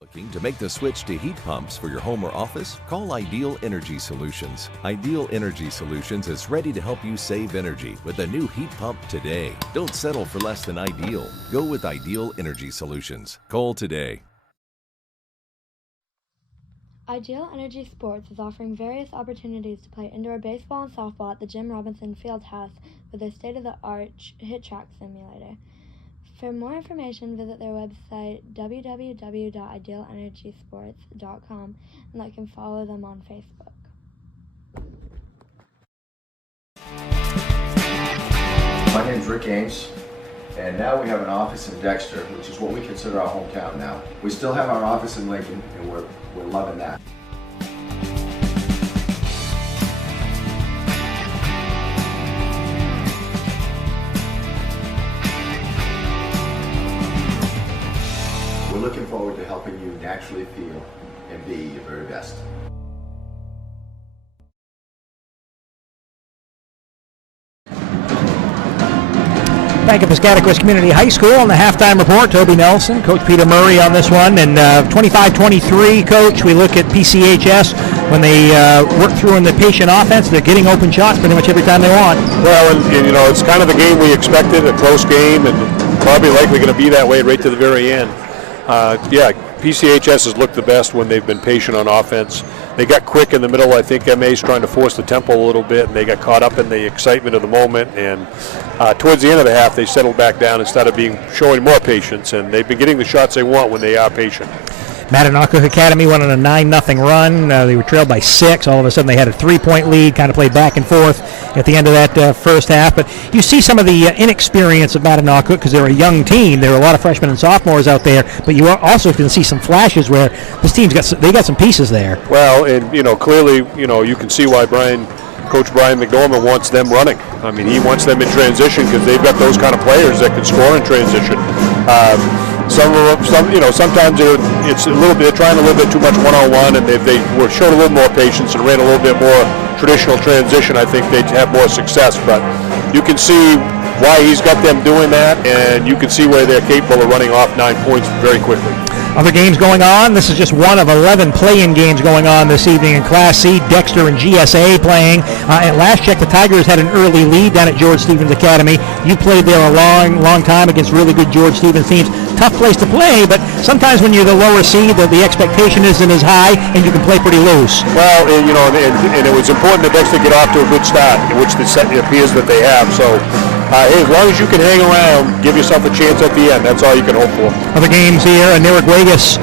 Looking to make the switch to heat pumps for your home or office? Call Ideal Energy Solutions. Ideal Energy Solutions is ready to help you save energy with a new heat pump today. Don't settle for less than ideal. Go with Ideal Energy Solutions. Call today. Ideal Energy Sports is offering various opportunities to play indoor baseball and softball at the Jim Robinson Fieldhouse with their state-of-the-art hit track simulator. For more information, visit their website www.idealenergysports.com and they can follow them on Facebook. My name is Rick Ames, and now we have an office in Dexter, which is what we consider our hometown now. We still have our office in Lincoln, and we're loving that. actually feel and be your very best. Back at Piscataquis Community High School on the halftime report, Toby Nelson, Coach Peter Murray on this one, and 25-23, Coach, we look at PCHS when they work through in the patient offense. They're getting open shots pretty much every time they want. Well, and you know, it's kind of the game we expected, a close game, and probably likely going to be that way right to the very end. Yeah, PCHS has looked the best when they've been patient on offense. They got quick in the middle. I think MA's trying to force the tempo a little bit, and they got caught up in the excitement of the moment. And towards the end of the half, they settled back down instead of showing more patience, and they've been getting the shots they want when they are patient. Mattanawcook Academy went on a 9-0 run. They were trailed by 6. All of a sudden they had a 3-point lead, kind of played back and forth at the end of that first half. But you see some of the inexperience of Mattanawcook because they're a young team. There are a lot of freshmen and sophomores out there, but you also can see some flashes where this team's got some pieces there. Well, and clearly, you can see why Coach Brian McDormand wants them running. I mean, he wants them in transition because they've got those kind of players that can score in transition. Sometimes it's a little bit, they're trying a little bit too much one-on-one, and if they were shown a little more patience and ran a little bit more traditional transition, I think they'd have more success. But you can see why he's got them doing that, and you can see where they're capable of running off 9 points very quickly. Other games going on. This is just one of 11 play-in games going on this evening in Class C. Dexter and GSA playing. At last check, the Tigers had an early lead down at George Stevens Academy. You played there a long time against really good George Stevens teams. Tough place to play, but sometimes when you're the lower seed, the expectation isn't as high, and you can play pretty loose. Well, and it was important that Dexter get off to a good start, which it appears that they have. So, as long as you can hang around, give yourself a chance at the end. That's all you can hope for. Other games here, Narragansett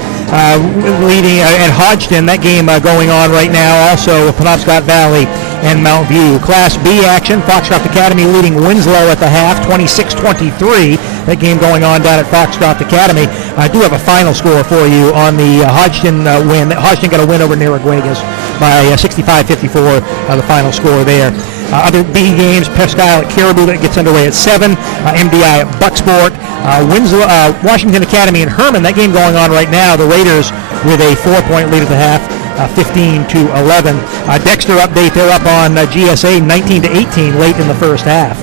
leading at Hodgson. That game going on right now. Also, Penobscot Valley and Mount View. Class B action, Foxcroft Academy leading Winslow at the half, 26-23. That game going on down at Foxcroft Academy. I do have a final score for you on the Hodgson win. Hodgson got a win over Narragansett by 65-54, the final score there. Other B games, Presque Isle at Caribou, that gets underway at 7. MDI at Bucksport. Winslow, Washington Academy and Herman, that game going on right now. The Raiders with a 4-point lead at the half, 15-11. Dexter update, they're up on GSA 19-18 late in the first half.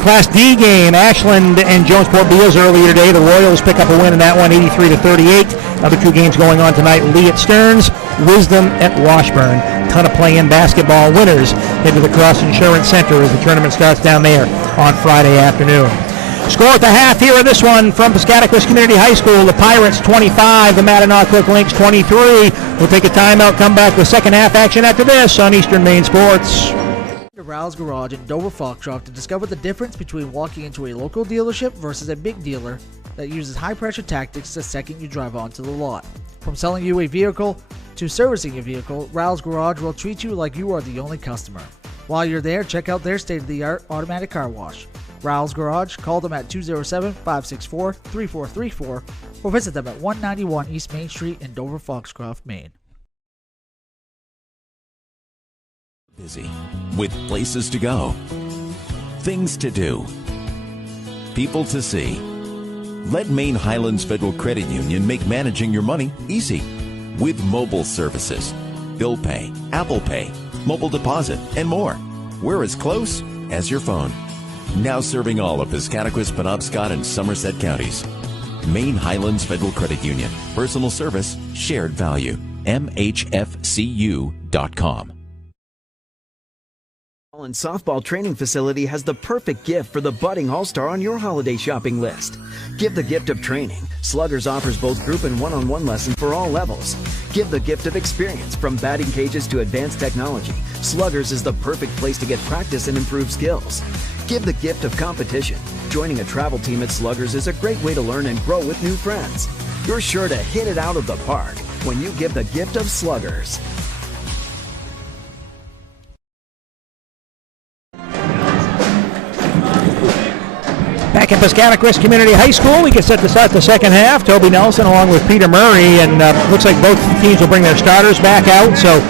Class D game, Ashland and Jonesport Beals earlier today. The Royals pick up a win in that one, 83-38. Other two games going on tonight, Lee at Stearns, Wisdom at Washburn. Ton of play-in basketball. Winners head to the Cross Insurance Center as the tournament starts down there on Friday afternoon. Score at the half here in this one from Piscataquis Community High School. The Pirates 25, the Mattanawcook Lynx 23. We'll take a timeout, come back with second half action after this on Eastern Maine Sports. Rouse Garage in Dover Foxcroft to discover the difference between walking into a local dealership versus a big dealer that uses high-pressure tactics the second you drive onto the lot. From selling you a vehicle to servicing your vehicle, Rouse Garage will treat you like you are the only customer. While you're there, check out their state-of-the-art automatic car wash. Rouse Garage, call them at 207-564-3434 or visit them at 191 East Main Street in Dover Foxcroft, Maine. Busy with places to go, things to do, people to see. Let Maine Highlands Federal Credit Union make managing your money easy with mobile services, bill pay, Apple Pay, mobile deposit, and more. We're as close as your phone. Now serving all of Piscataquis, Penobscot, and Somerset counties. Maine Highlands Federal Credit Union. Personal service, shared value. MHFCU.com. And softball training facility has the perfect gift for the budding all-star on your holiday shopping list. Give the gift of training. Sluggers offers both group and one-on-one lessons for all levels. Give the gift of experience. From batting cages to advanced technology, Sluggers is the perfect place to get practice and improve skills. Give the gift of competition. Joining a travel team at Sluggers is a great way to learn and grow with new friends. You're sure to hit it out of the park when you give the gift of Sluggers. Back at Piscataquis Community High School, we get set to start the second half. Toby Nelson along with Peter Murray, and looks like both teams will bring their starters back out. So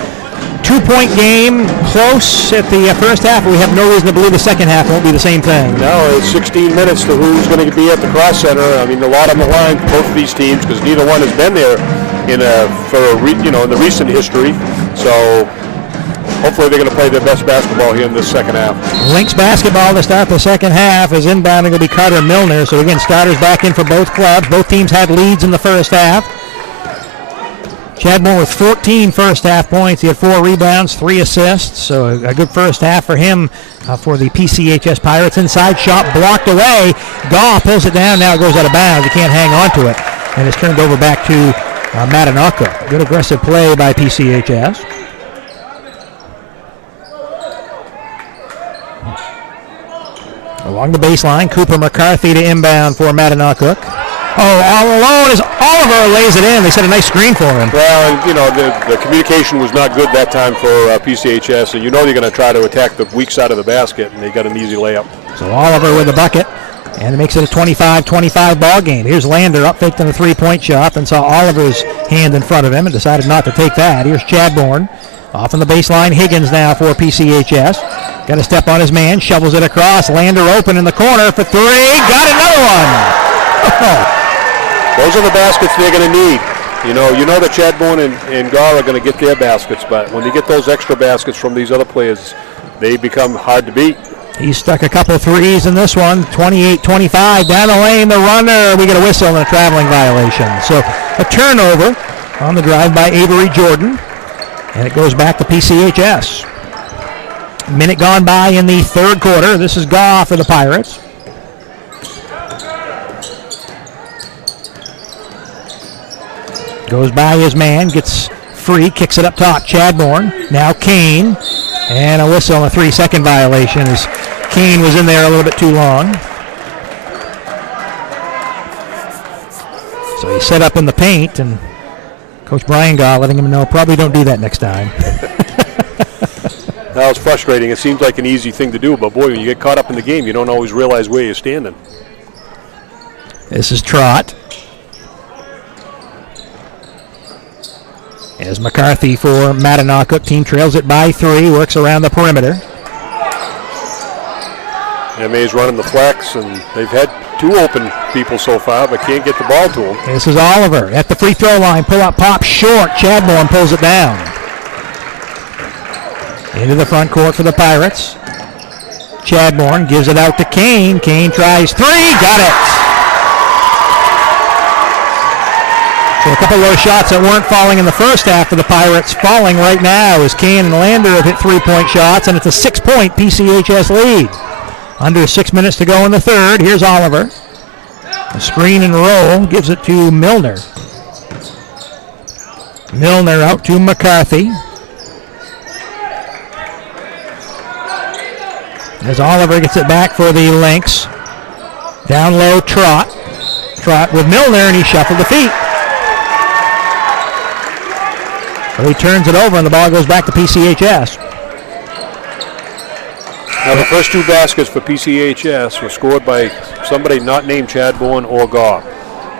2-point game, close at the first half. We have no reason to believe the second half won't be the same thing. No, it's 16 minutes to who's going to be at the cross center. I mean, a lot on the line for both of these teams because neither one has been there in the recent history. So hopefully they're going to play their best basketball here in this second half. Lynx basketball to start the second half is inbounding will be Carter Milner. So again, starters back in for both clubs. Both teams had leads in the first half. Chadmore with 14 first half points. He had 4 rebounds, 3 assists. So a good first half for him for the PCHS Pirates. Inside shot blocked away. Gaw pulls it down. Now it goes out of bounds. He can't hang on to it. And it's turned over back to Mattanawcook. Good aggressive play by PCHS. Along the baseline, Cooper McCarthy to inbound for Mattanawcook. All alone as Oliver lays it in. They set a nice screen for him. Well, and the communication was not good that time for PCHS, and they're going to try to attack the weak side of the basket, and they got an easy layup. So Oliver with the bucket, and it makes it a 25-25 ball game. Here's Lander up faked on a 3-point shot, and saw Oliver's hand in front of him and decided not to take that. Here's Chadbourne off on the baseline. Higgins now for PCHS. Got to step on his man, shovels it across. Lander open in the corner for 3. Got another one. Those are the baskets they're going to need. You know that Chadbourne and Gar are going to get their baskets, but when they get those extra baskets from these other players, they become hard to beat. He stuck a couple threes in this one. 28-25 down the lane. The runner. We get a whistle and a traveling violation. So a turnover on the drive by Avery Jordan, and it goes back to PCHS. Minute gone by in the third quarter. This is Gaw for the Pirates. Goes by his man, gets free, kicks it up top. Chadbourne, now Kane, and a whistle and a 3-second violation as Kane was in there a little bit too long. So he set up in the paint, and Coach Brian Gaw letting him know, probably don't do that next time. Now it's frustrating. It seems like an easy thing to do, but boy, when you get caught up in the game, you don't always realize where you're standing. This is Trott. As McCarthy for Mattanawcook. Team trails it by 3, works around the perimeter. MA's running the flex, and they've had 2 open people so far, but can't get the ball to them. This is Oliver at the free throw line. Pull up, pop short. Chadbourne pulls it down. Into the front court for the Pirates. Chadbourne gives it out to Kane. Kane tries 3. Got it. So a couple of those shots that weren't falling in the first half of the Pirates falling right now as Kane and Lander have hit 3-point shots, and it's a 6-point PCHS lead. Under 6 minutes to go in the third. Here's Oliver. A screen and roll gives it to Milner. Milner out to McCarthy. As Oliver gets it back for the Lynx. Down low, Trott. Trott with Milner, and he shuffled the feet. So he turns it over, and the ball goes back to PCHS. Now the first 2 baskets for PCHS were scored by somebody not named Chadbourne or Gaw.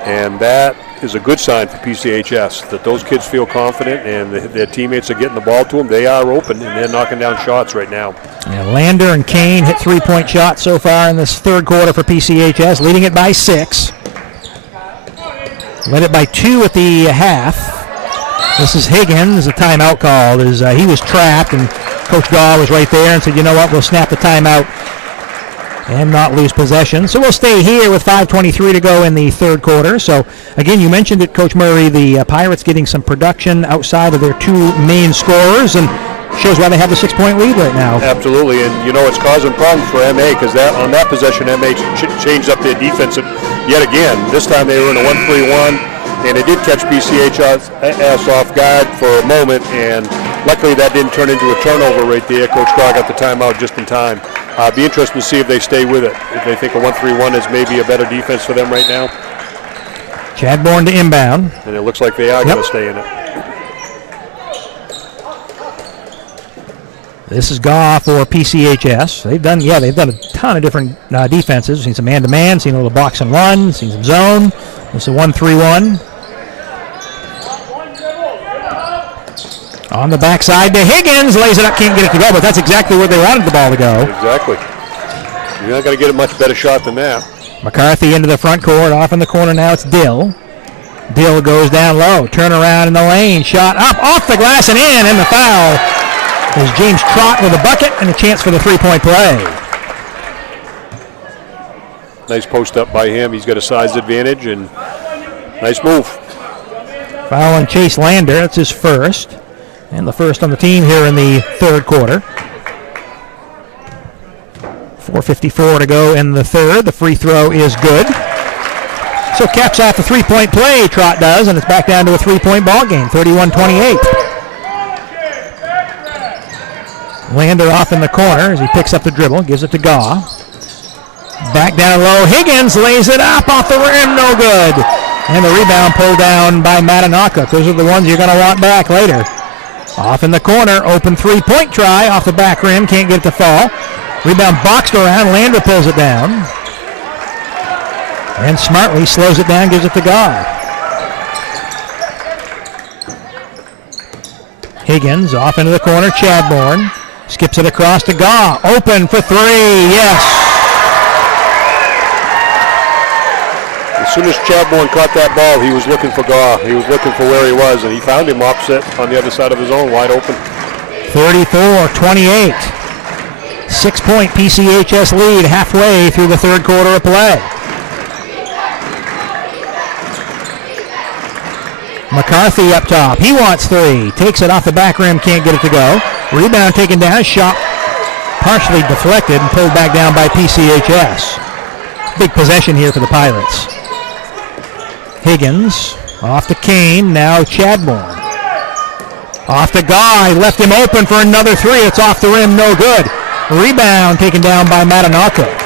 And that is a good sign for PCHS, that those kids feel confident and their teammates are getting the ball to them. They are open, and they're knocking down shots right now. Yeah, Lander and Kane hit 3-point shots so far in this third quarter for PCHS, leading it by 6. Led it by 2 at the half. This is Higgins, a timeout called as he was trapped, and Coach Gaw was right there and said, you know what, we'll snap the timeout and not lose possession. So we'll stay here with 5:23 to go in the third quarter. So again, you mentioned it, Coach Murray, the Pirates getting some production outside of their 2 main scorers, and shows why they have a 6-point lead right now. Absolutely, and it's causing problems for MA because on that possession, MA changed up their defense yet again. This time they were in a 1-3-1. And it did catch PCHS off guard for a moment, and luckily that didn't turn into a turnover right there. Coach Carr got the timeout just in time. Be interesting to see if they stay with it, if they think a 1-3-1 is maybe a better defense for them right now. Chadbourne to inbound. And it looks like they are going to stay in it. This is Gaw for PCHS. They've done a ton of different defenses. Seen some man-to-man, seen a little box and run, seen some zone. It's a 1-3-1. On the backside to Higgins, lays it up, can't get it to go, but that's exactly where they wanted the ball to go. Exactly. You're not going to get a much better shot than that. McCarthy into the front court, off in the corner now it's Dill. Dill goes down low. Turn around in the lane. Shot up, off the glass and in. And the foul is James Trott with a bucket and a chance for the three-point play. Nice post up by him. He's got a size advantage and nice move. Foul on Chase Lander. That's his first. And the first on the team here in the third quarter. 4:54 to go in the third. The free throw is good. So caps off the three-point play, Trott does, and it's back down to a three-point ball game, 31-28. Lander off in the corner as he picks up the dribble, gives it to Gaw. Back down low, Higgins lays it up off the rim, no good. And the rebound pulled down by Mattanawcook. Those are the ones you're going to want back later. Off in the corner, open three-point try off the back rim, can't get it to fall. Rebound boxed around, Lander pulls it down. And smartly slows it down, gives it to Gaw. Higgins off into the corner, Chadbourne. Skips it across to Gaw. Open for three, yes. As soon as Chadbourne caught that ball, he was looking for Gaw. He was looking for where he was, and he found him opposite on the other side of his own, wide open. 34-28. 6-point PCHS lead halfway through the third quarter of play. McCarthy up top. He wants three. Takes it off the back rim. Can't get it to go. Rebound taken down. Shot partially deflected and pulled back down by PCHS. Big possession here for the Pirates. Higgins off to Kane. Now Chadbourne. Off to Guy. Left him open for another three. It's off the rim. No good. Rebound taken down by Mattanawcook.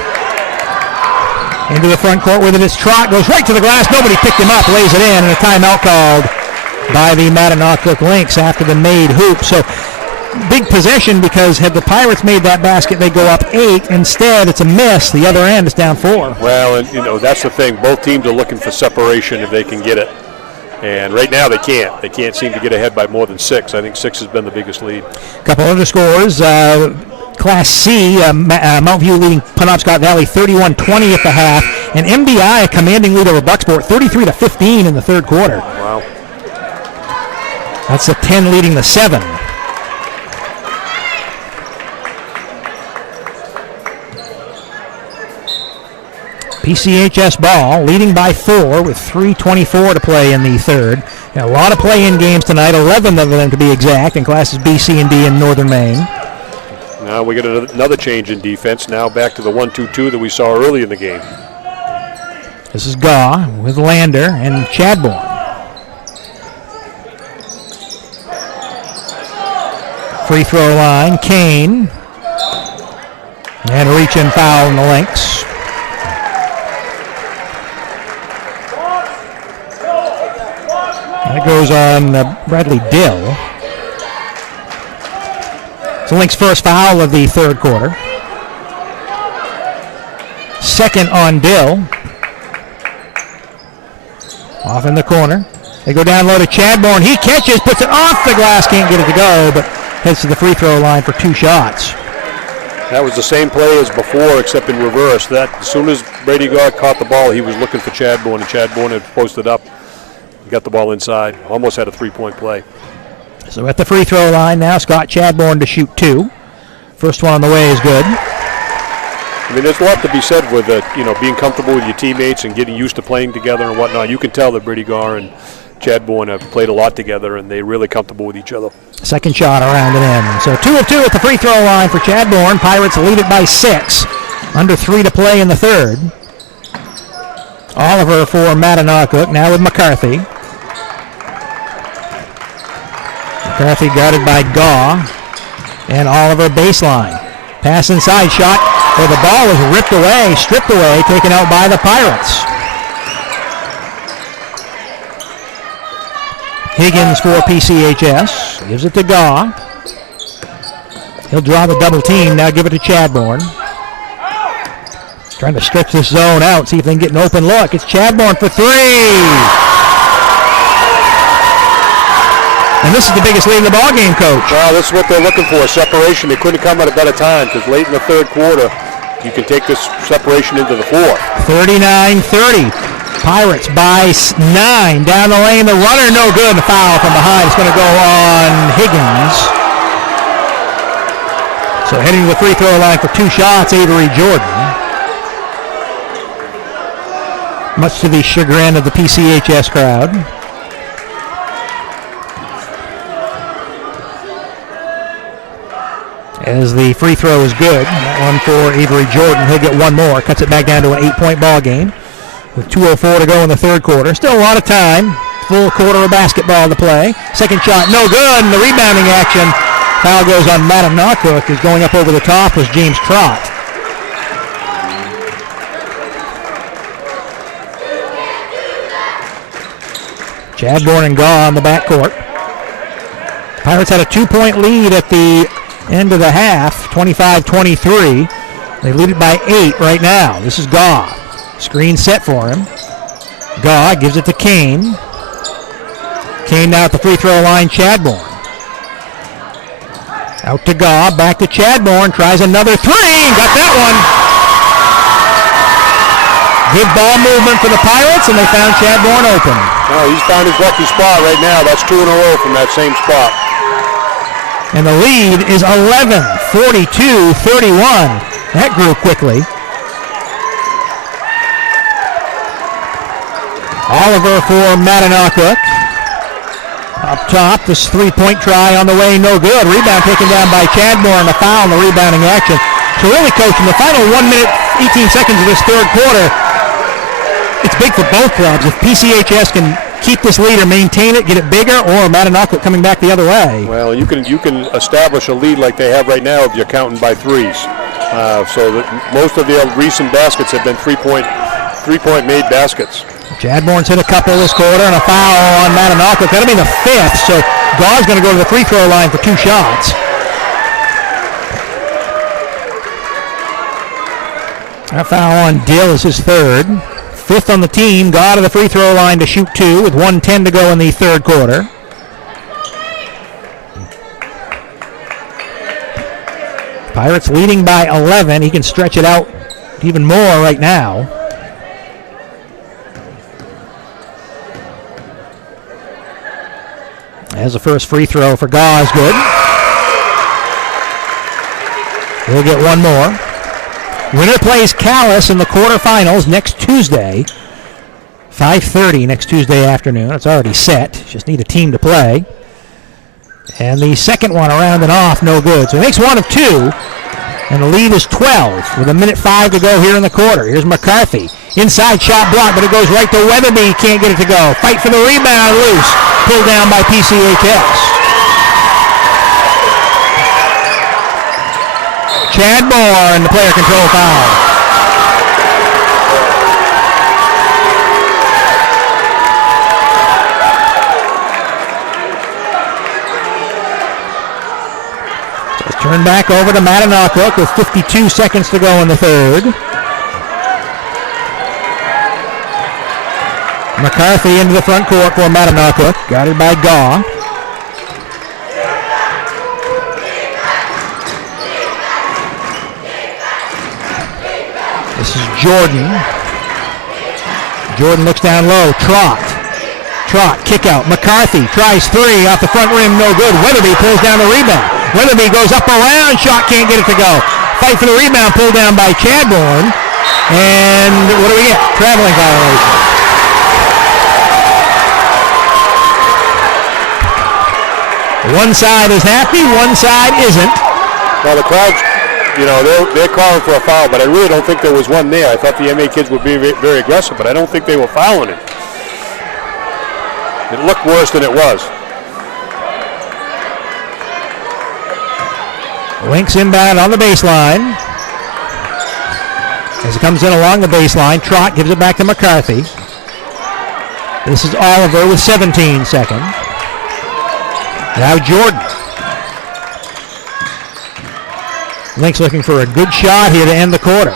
Into the front court with it is Trott. Goes right to the glass. Nobody picked him up. Lays it in. And a timeout called by the Mattanawcook Lynx after the made hoop. So big possession because had the Pirates made that basket, they go up 8. Instead, it's a miss. The other end is down 4. Well, and that's the thing. Both teams are looking for separation if they can get it. And right now they can't. They can't seem to get ahead by more than 6. I think 6 has been the biggest lead. A couple other scores. Class C, Mount View leading Penobscot Valley 31-20 at the half, and MDI a commanding lead over Bucksport 33-15 in the third quarter. Wow. That's the 10 leading the 7. PCHS ball leading by 4 with 3:24 to play in the third. Got a lot of play-in games tonight, 11 of them to be exact, in classes B, C, and D in Northern Maine. Now we get another change in defense. Now back to the 1-2-2 that we saw early in the game. This is Gaw with Lander and Chadbourne. Free throw line, Kane. And a reach-in foul on the Lynx. That goes on Bradley Dill. It's the Lynx' first foul of the third quarter. Second on Dill. Off in the corner. They go down low to Chadbourne. He catches, puts it off the glass, can't get it to go, but heads to the free throw line for 2 shots. That was the same play as before, except in reverse. That as soon as Brady Gaw caught the ball, he was looking for Chadbourne, and Chadbourne had posted up. He got the ball inside. Almost had a 3-point play. So at the free throw line now, Scott Chadbourne to shoot 2. First one on the way is good. I mean, there's a lot to be said with being comfortable with your teammates and getting used to playing together and whatnot. You can tell that Brady Gaw and Chadbourne have played a lot together, and they're really comfortable with each other. Second shot around and in. So 2 of 2 at the free throw line for Chadbourne. Pirates lead it by 6. Under 3 to play in the third. Oliver for Mattanawcook, now with McCarthy. McCarthy guarded by Gaw. And Oliver baseline. Pass inside, shot. Well, the ball was ripped away, stripped away, taken out by the Pirates. Higgins for PCHS. Gives it to Gaw. He'll draw the double team. Now give it to Chadbourne. Trying to stretch this zone out, see if they can get an open look. It's Chadbourne for 3. And this is the biggest lead in the ballgame, Coach. Well, this is what they're looking for, separation. They couldn't come at a better time because late in the third quarter, you can take this separation into the fourth. 39-30. Pirates by 9. Down the lane, the runner, no good. The foul from behind. It's going to go on Higgins. So heading to the free throw line for 2 shots, Avery Jordan. Much to the chagrin of the PCHS crowd. As the free throw is good. That one for Avery Jordan. He'll get one more. Cuts it back down to an 8-point ball game with 2:04 to go in the third quarter. Still a lot of time. Full quarter of basketball to play. Second shot, no good. And the rebounding action. Foul goes on Mattanawcook. Is going up over the top was James Trott. Chadbourne and Gaw on the backcourt. Pirates had a 2-point lead at the end of the half, 25-23. They lead it by 8 right now. This is Gaw. Screen set for him. Gaw gives it to Kane. Kane now at the free throw line, Chadbourne. Out to Gaw, back to Chadbourne, tries another 3, got that one. Good ball movement for the Pirates, and they found Chadbourne open. Oh, he's found his lucky spot right now. That's 2 in a row from that same spot. And the lead is 11, 42-31. That grew quickly. Oliver for Mattanawcook. Up top, this 3-point try on the way, no good. Rebound taken down by Chadbourne, a foul in the rebounding action. So really, Coach, in the final 1 minute, 18 seconds of this third quarter, it's big for both clubs. If PCHS can keep this lead or maintain it, get it bigger, or Mattanawcook coming back the other way. Well, you can establish a lead like they have right now if you're counting by threes. So that most of the recent baskets have been three-point made baskets. Chadbourne's hit a couple this quarter and a foul on Mattanawcook. That'll be the 5th, so Gaw's going to go to the free throw line for 2 shots. That foul on Dill is his 3rd. 5th on the team. Gaw to the free throw line to shoot 2 with 1:10 to go in the third quarter. Pirates leading by 11. He can stretch it out even more right now. As the first free throw for Gaw is good. We'll get one more. Winner plays Calais in the quarterfinals next Tuesday. 5:30 next Tuesday afternoon. It's already set. Just need a team to play. And the second one around and off, no good. So he makes 1 of 2. And the lead is 12 with 1:05 to go here in the quarter. Here's McCarthy. Inside shot blocked, but it goes right to Weatherby. Can't get it to go. Fight for the rebound, loose. Pulled down by PCHS. Chadbourne, the player control foul. So it's turned back over to Mattanawcook with 52 seconds to go in the third. McCarthy into the front court for Mattanawcook, guarded by Gaw. This is Jordan. Jordan looks down low. Trott, kick out. McCarthy tries 3 off the front rim, no good. Weatherby pulls down the rebound. Weatherby goes up around, shot can't get it to go. Fight for the rebound, pulled down by Chadbourne. And what do we get? Traveling violation. One side is happy, one side isn't. Well, the crowd, they're calling for a foul, but I really don't think there was one there. I thought the MA kids would be very aggressive, but I don't think they were fouling it. It looked worse than it was. Lynx inbound on the baseline. As it comes in along the baseline, Trott gives it back to McCarthy. This is Oliver with 17 seconds. Now Jordan. Lynx looking for a good shot here to end the quarter.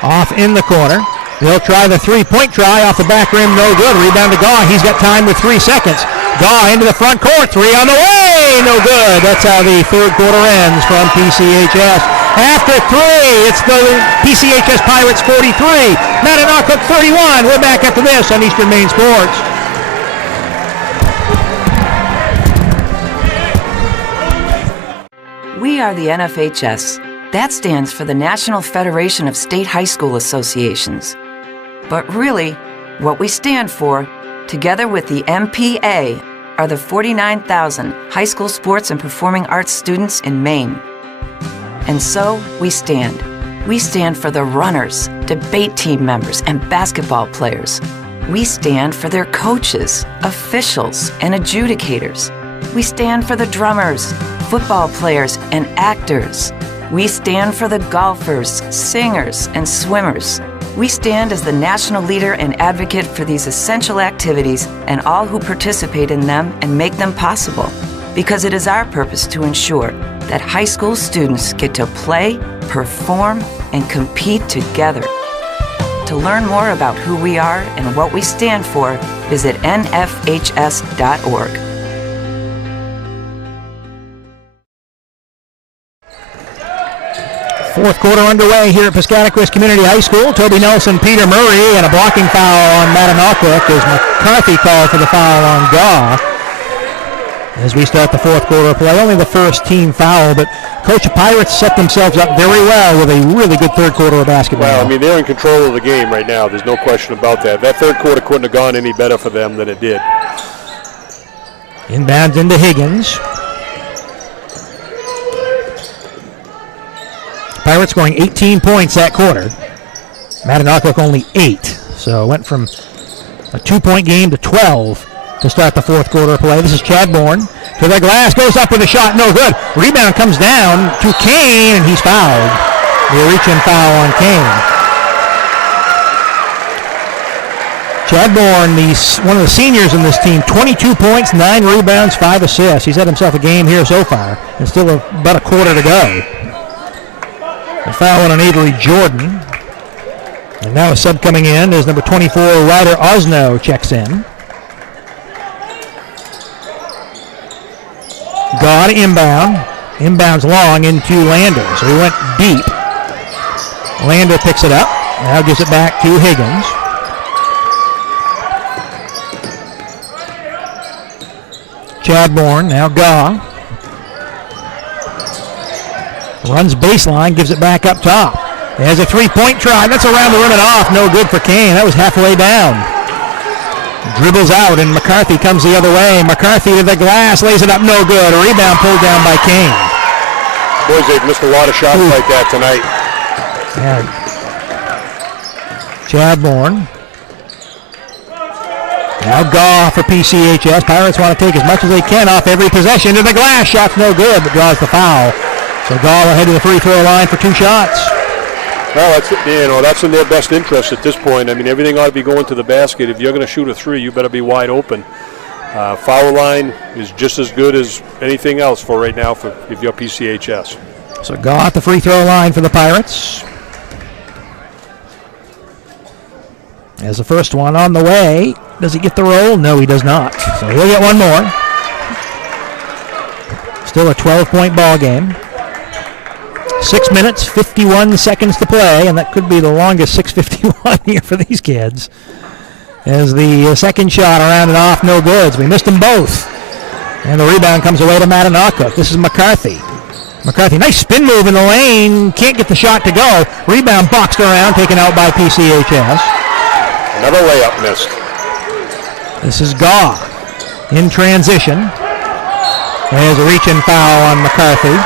Off in the corner. They'll try the 3-point try off the back rim, no good. Rebound to Gaw. He's got time with 3 seconds. Gaw into the front court. 3 on the way, no good. That's how the third quarter ends from PCHS. After 3, it's the PCHS Pirates 43, Mattanawcook 31. We're back after this on Eastern Maine Sports. We are the NFHS. That stands for the National Federation of State High School Associations. But really, what we stand for, together with the MPA, are the 49,000 high school sports and performing arts students in Maine. And so we stand. We stand for the runners, debate team members, and basketball players. We stand for their coaches, officials, and adjudicators. We stand for the drummers, football players, and actors. We stand for the golfers, singers, and swimmers. We stand as the national leader and advocate for these essential activities and all who participate in them and make them possible, because it is our purpose to ensure that high school students get to play, perform, and compete together. To learn more about who we are and what we stand for, visit nfhs.org. Fourth quarter underway here at Piscataquis Community High School. Toby Nelson, Peter Murray, and a blocking foul on Mattanawcook as McCarthy called for the foul on Gaw. As we start the fourth quarter play, only the first team foul, but Coach of Pirates set themselves up very well with a really good third quarter of basketball. Well, I mean, they're in control of the game right now. There's no question about that. That third quarter couldn't have gone any better for them than it did. Inbounds into Higgins. Pirates scoring 18 points that quarter. Mattanawcook only 8. So it went from a 2-point game to 12 to start the fourth quarter play. This is Chadbourne to the glass, goes up with a shot, no good. Rebound comes down to Kane, and he's fouled. The reach-in foul on Kane. Chadbourne, one of the seniors in this team, 22 points, 9 rebounds, 5 assists. He's had himself a game here so far, and still about a quarter to go. A foul on Adley Jordan. And now a sub coming in is number 24, Ryder Osno checks in. God inbound. Inbounds long into Lander. So he went deep. Lander picks it up. Now gives it back to Higgins. Chadbourne, now Gaw. Runs baseline, gives it back up top. There's a three-point try. That's around the rim and off. No good for Kane. That was halfway down. Dribbles out, and McCarthy comes the other way. McCarthy to the glass, lays it up, no good. A rebound pulled down by Kane. Boys, they've missed a lot of shots like that tonight. Yeah. Chadbourne. Now Gaw for PCHS. Pirates want to take as much as they can off every possession. To the glass, shot's no good, but draws the foul. So Gaw ahead of the free throw line for 2 shots. Well, that's in their best interest at this point. I mean, everything ought to be going to the basket. If you're going to shoot a 3, you better be wide open. Foul line is just as good as anything else for right now if you're PCHS. So Gaw at the free throw line for the Pirates. As the first one on the way. Does he get the roll? No, he does not. So he'll get one more. Still a 12-point ball game. 6 minutes, 51 seconds to play, and that could be the longest 6:51 here for these kids. As the second shot around and off, no goods. We missed them both. And the rebound comes away to Mattanawcook. This is McCarthy. McCarthy, nice spin move in the lane. Can't get the shot to go. Rebound boxed around, taken out by PCHS. Another layup missed. This is Gaw in transition. There's a reach-in foul on McCarthy.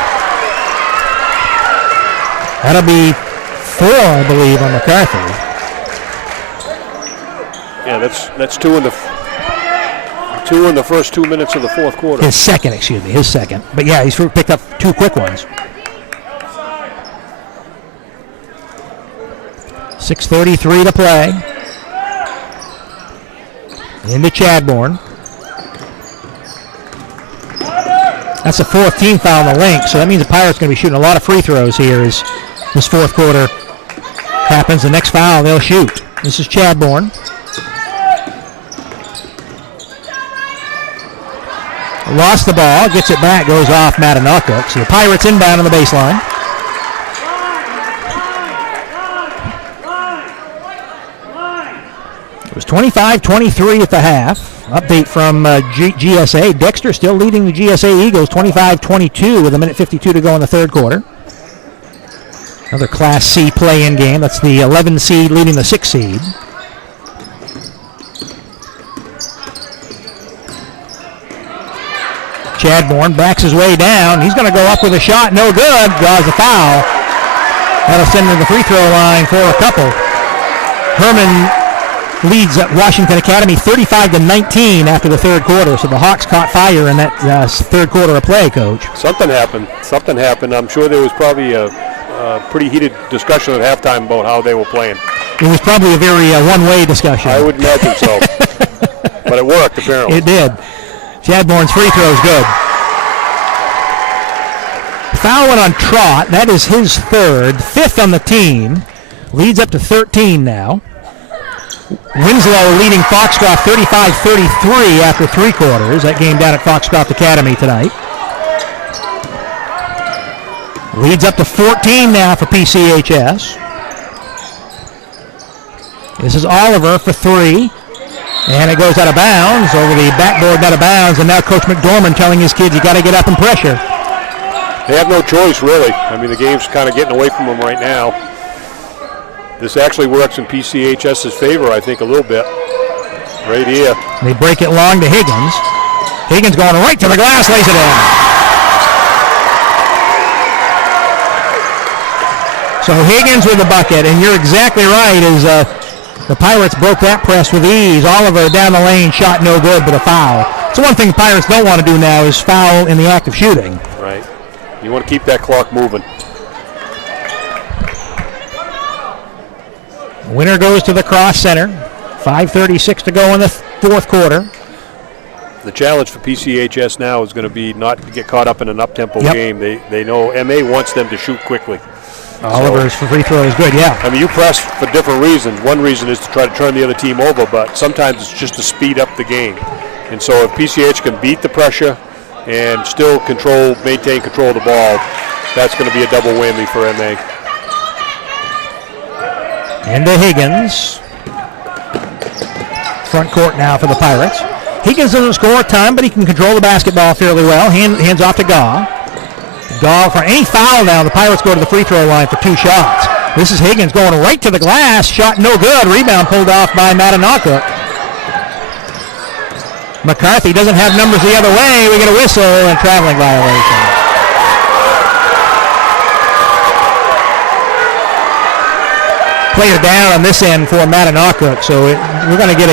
That'll be 4, I believe, on McCarthy. Yeah, that's 2 in the first 2 minutes of the fourth quarter. His second. But yeah, he's picked up 2 quick ones. 6:33 to play. Into Chadbourne. That's the 4th team foul on the link, so that means the Pirates are going to be shooting a lot of free throws here as this fourth quarter happens. The next foul they'll shoot. This is Chadbourne. Lost the ball, gets it back, goes off Mattanawcook. So the Pirates inbound on the baseline. It was 25-23 at the half. Update from GSA. Dexter still leading the GSA Eagles 25-22 with 1:52 to go in the third quarter. Another Class C play-in game. That's the 11 seed leading the 6 seed. Chadbourne backs his way down. He's going to go up with a shot. No good. Draws a foul. That'll send him to the free throw line for a couple. Herman leads Washington Academy 35-19 after the third quarter. So the Hawks caught fire in that third quarter of play, Coach. Something happened. I'm sure there was probably a pretty heated discussion at halftime about how they were playing. It was probably a very one-way discussion. I would imagine so. But it worked, apparently. It did. Chadbourne's free throw is good. Foul went on Trott. That is his third, 5th on the team. Leads up to 13 now. Winslow leading Foxcroft 35-33 after 3 quarters. That game down at Foxcroft Academy tonight. Leads up to 14 now for PCHS. This is Oliver for 3. And it goes out of bounds, over the backboard, out of bounds, and now Coach McDormand telling his kids, you got to get up and pressure. They have no choice, really. I mean, the game's kind of getting away from them right now. This actually works in PCHS's favor, I think, a little bit. Right here. They break it long to Higgins. Higgins going right to the glass, lays it in. So Higgins with the bucket, and you're exactly right, is the Pirates broke that press with ease. Oliver down the lane, shot no good, but a foul. So one thing the Pirates don't want to do now is foul in the act of shooting. Right. You want to keep that clock moving. Winner goes to the cross center. 5:36 to go in the fourth quarter. The challenge for PCHS now is going to be not to get caught up in an up-tempo game. They know MA wants them to shoot quickly. Oliver's free throw is good, yeah. I mean, you press for different reasons. One reason is to try to turn the other team over, but sometimes it's just to speed up the game. And so if PCH can beat the pressure and still maintain control of the ball, that's going to be a double whammy for MA. Into Higgins. Front court now for the Pirates. Higgins doesn't score a ton, but he can control the basketball fairly well. Hands off to Gaw. Gaw for any foul now. The Pirates go to the free throw line for 2 shots. This is Higgins going right to the glass. Shot no good. Rebound pulled off by Mattanawcook. McCarthy doesn't have numbers the other way. We get a whistle and traveling violation. Player down on this end for Mattanawcook, so we're going to get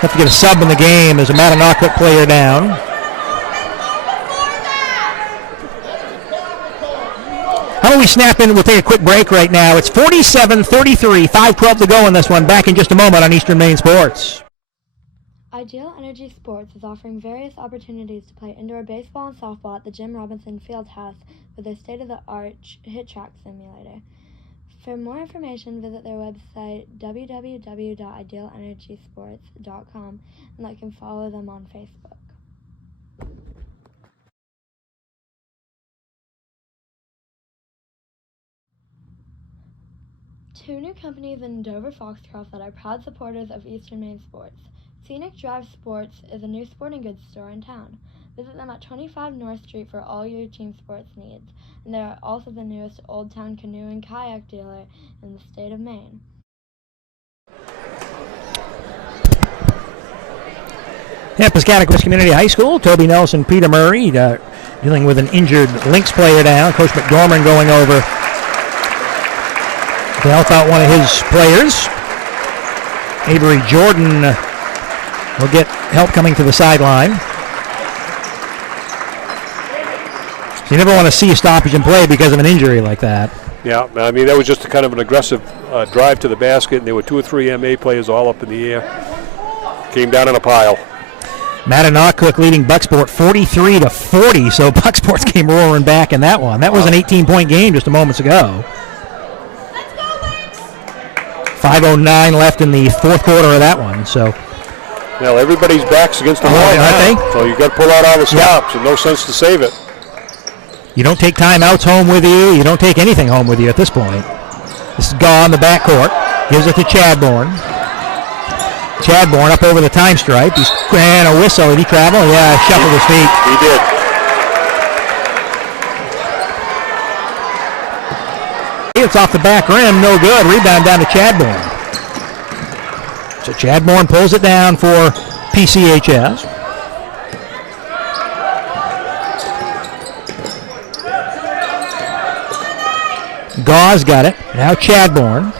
have to get a sub in the game as a Mattanawcook player down. How about we snap in? We'll take a quick break right now. It's 47-33, 5:12 to go in this one. Back in just a moment on Eastern Maine Sports. Ideal Energy Sports is offering various opportunities to play indoor baseball and softball at the Jim Robinson Fieldhouse with their state-of-the-art hit track simulator. For more information, visit their website www.idealenergysports.com and like and follow them on Facebook. Two new companies in Dover Foxcroft that are proud supporters of Eastern Maine Sports. Scenic Drive Sports is a new sporting goods store in town. Visit them at 25 North Street for all your team sports needs. And they are also the newest Old Town canoe and kayak dealer in the state of Maine. Piscataquis Community High School, Toby Nelson, Peter Murray dealing with an injured Lynx player down. Coach McDormand going over to help out one of his players. Avery Jordan will get help coming to the sideline. So you never want to see a stoppage in play because of an injury like that. Yeah, I mean, that was just a kind of an aggressive drive to the basket, and there were 2 or 3 MA players all up in the air. Came down in a pile. Mattanawcook leading Bucksport 43-40, so Bucksport came roaring back in that one. That was an 18-point game just a moments ago. 5:09 left in the fourth quarter of that one. So, well, everybody's backs against the wall, aren't they? So you got to pull out all the stops, and no sense to save it. You don't take timeouts home with you. You don't take anything home with you at this point. This is Gaw in the backcourt. Gives it to Chadbourne. Chadbourne up over the time stripe. And a whistle. Did he travel? Yeah, shuffled his feet. He did. It's off the back rim. No good. Rebound down to Chadbourne. So Chadbourne pulls it down for PCHS. Gauze got it. Now Chadbourne.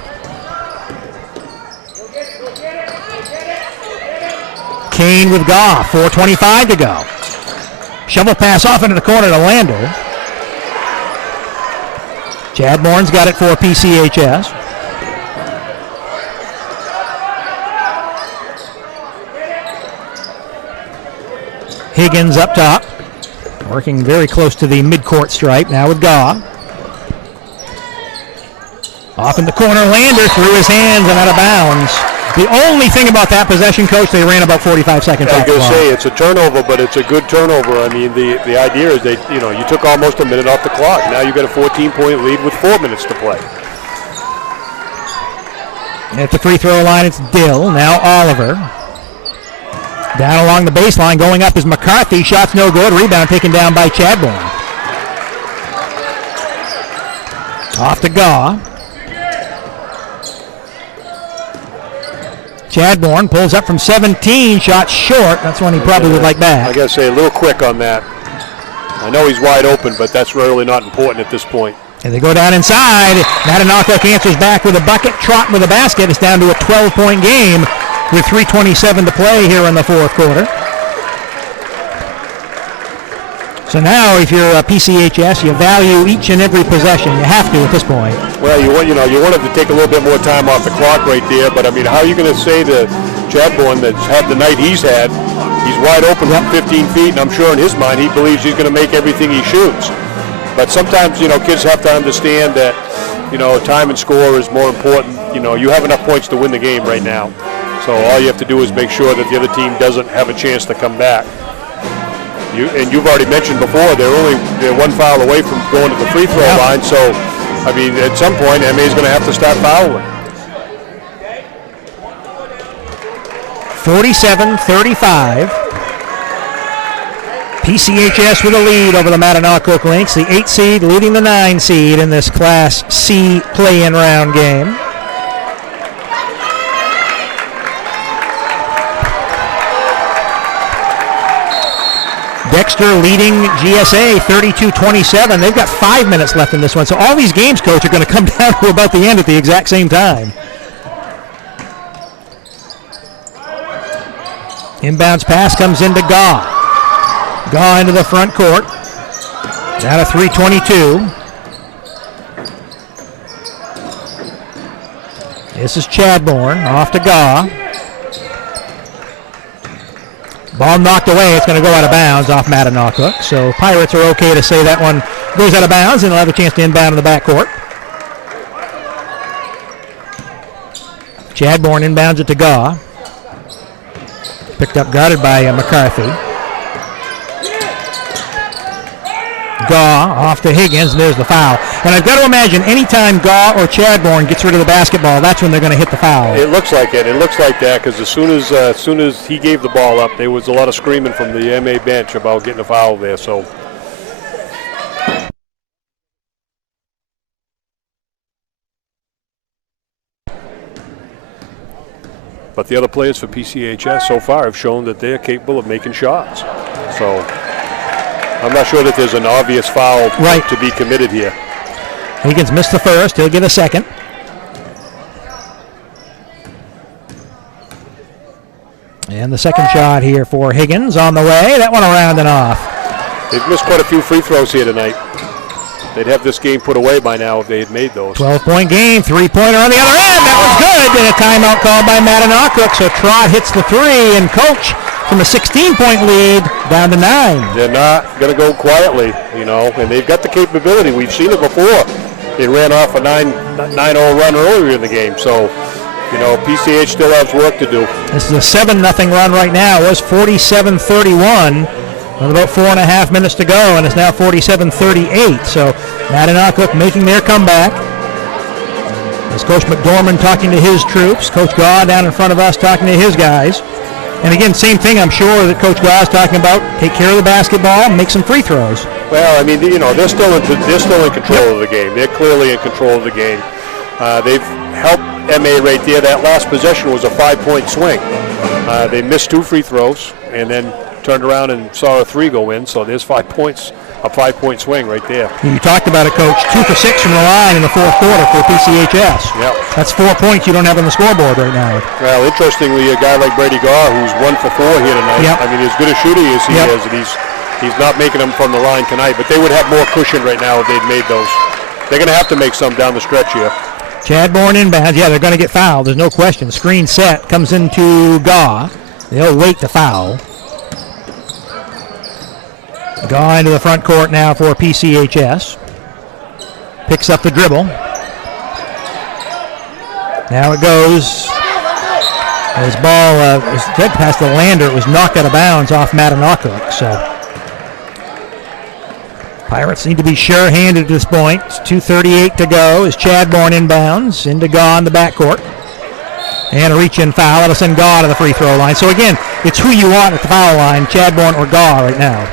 Kane with Gaw. 4:25 to go. Shovel pass off into the corner to Lander. Chadbourne's got it for PCHS. Higgins up top. Working very close to the midcourt stripe now with Gaw. Off in the corner, Lander through his hands and out of bounds. The only thing about that possession, Coach, they ran about 45 seconds I was off going the to clock. say, it's a turnover, but it's a good turnover. I mean, the idea is you took almost a minute off the clock. Now you've got a 14-point lead with 4 minutes to play. At the free throw line, it's Dill. Now Oliver. Down along the baseline, going up is McCarthy. Shot's no good. Rebound taken down by Chadbourne. Off to Gaw. Chadbourne pulls up from 17. Shot short. That's one he probably would like back. I got to say, a little quick on that. I know he's wide open, but that's really not important at this point. And they go down inside. Mattanawcook answers back with a bucket. Trot with a basket. It's down to a 12-point game with 3:27 to play here in the fourth quarter. So now, if you're a PCHS, you value each and every possession. You have to at this point. Well, you want him to take a little bit more time off the clock right there. But I mean, how are you going to say to Chadbourne that's had the night he's had? He's wide open from 15 feet, and I'm sure in his mind he believes he's going to make everything he shoots. But sometimes, kids have to understand that, time and score is more important. You have enough points to win the game right now. So all you have to do is make sure that the other team doesn't have a chance to come back. You've already mentioned before, they're one foul away from going to the free throw line. So, I mean, at some point, MA is going to have to start fouling. 47-35. PCHS with a lead over the Mattanawcook Lynx, the 8 seed leading the 9 seed in this Class C play-in round game. Dexter leading GSA 32-27. They've got 5 minutes left in this one. So all these games, Coach, are going to come down to about the end at the exact same time. Inbounds pass comes into Gaw. Gaw into the front court. Down to 3:22. This is Chadbourne off to Gaw. Ball knocked away. It's going to go out of bounds off Mattanawcook. So Pirates are okay to say that one goes out of bounds, and they'll have a chance to inbound in the backcourt. Chadbourne inbounds it to Gaw. Picked up, guarded by McCarthy. Gaw off to Higgins, and there's the foul. And I've got to imagine anytime Gaw or Chadbourne gets rid of the basketball, that's when they're going to hit the foul. It looks like it. It looks like that because as soon as he gave the ball up, there was a lot of screaming from the MA bench about getting a foul there. So. But the other players for PCHS so far have shown that they're capable of making shots. So I'm not sure that there's an obvious foul to be committed here. Higgins missed the first. He'll get a second. And the second shot here for Higgins on the way. That one around and off. They've missed quite a few free throws here tonight. They'd have this game put away by now if they had made those. 12-point game, three-pointer on the other end. That was good. And a timeout called by Mattanawcook. So Trott hits the three, and Coach from a 16-point lead down to 9. They're not going to go quietly, and they've got the capability. We've seen it before. They ran off a 9-0 run earlier in the game. So, PCH still has work to do. This is a 7-0 run right now. It was 47-31. With about 4.5 minutes to go, and it's now 47-38. So Mattanawcook making their comeback. The as Coach McDormand talking to his troops, Coach Gaw down in front of us talking to his guys. And again, same thing I'm sure that Coach Gaw is talking about. Take care of the basketball, make some free throws. Well, I mean, they're still in control of the game. They're clearly in control of the game. They've helped MA right there. That last possession was a 5-point swing. They missed 2 free throws and then turned around and saw a 3 go in. So there's 5 points, a 5-point swing right there. You talked about it, Coach. 2 for 6 from the line in the fourth quarter for PCHS. Yep. That's 4 points you don't have on the scoreboard right now. Well, interestingly, a guy like Brady Garr, who's 1 for 4 here tonight. Yep. I mean, as good a shooter as he is, and he's not making them from the line tonight. But they would have more cushion right now if they'd made those. They're going to have to make some down the stretch here. Chadbourne inbounds. Yeah, they're going to get fouled. There's no question. Screen set comes into Gaw. They'll wait the foul. Gaw into the front court now for PCHS. Picks up the dribble. Now it goes. His ball was dead past the lander. It was knocked out of bounds off Mattanawcook. So Pirates need to be sure-handed at this point. It's 2:38 to go as Chadbourne inbounds into Gaw in the backcourt. And a reach-in foul. That'll send Gaw to the free throw line. So again, it's who you want at the foul line, Chadbourne or Gaw right now.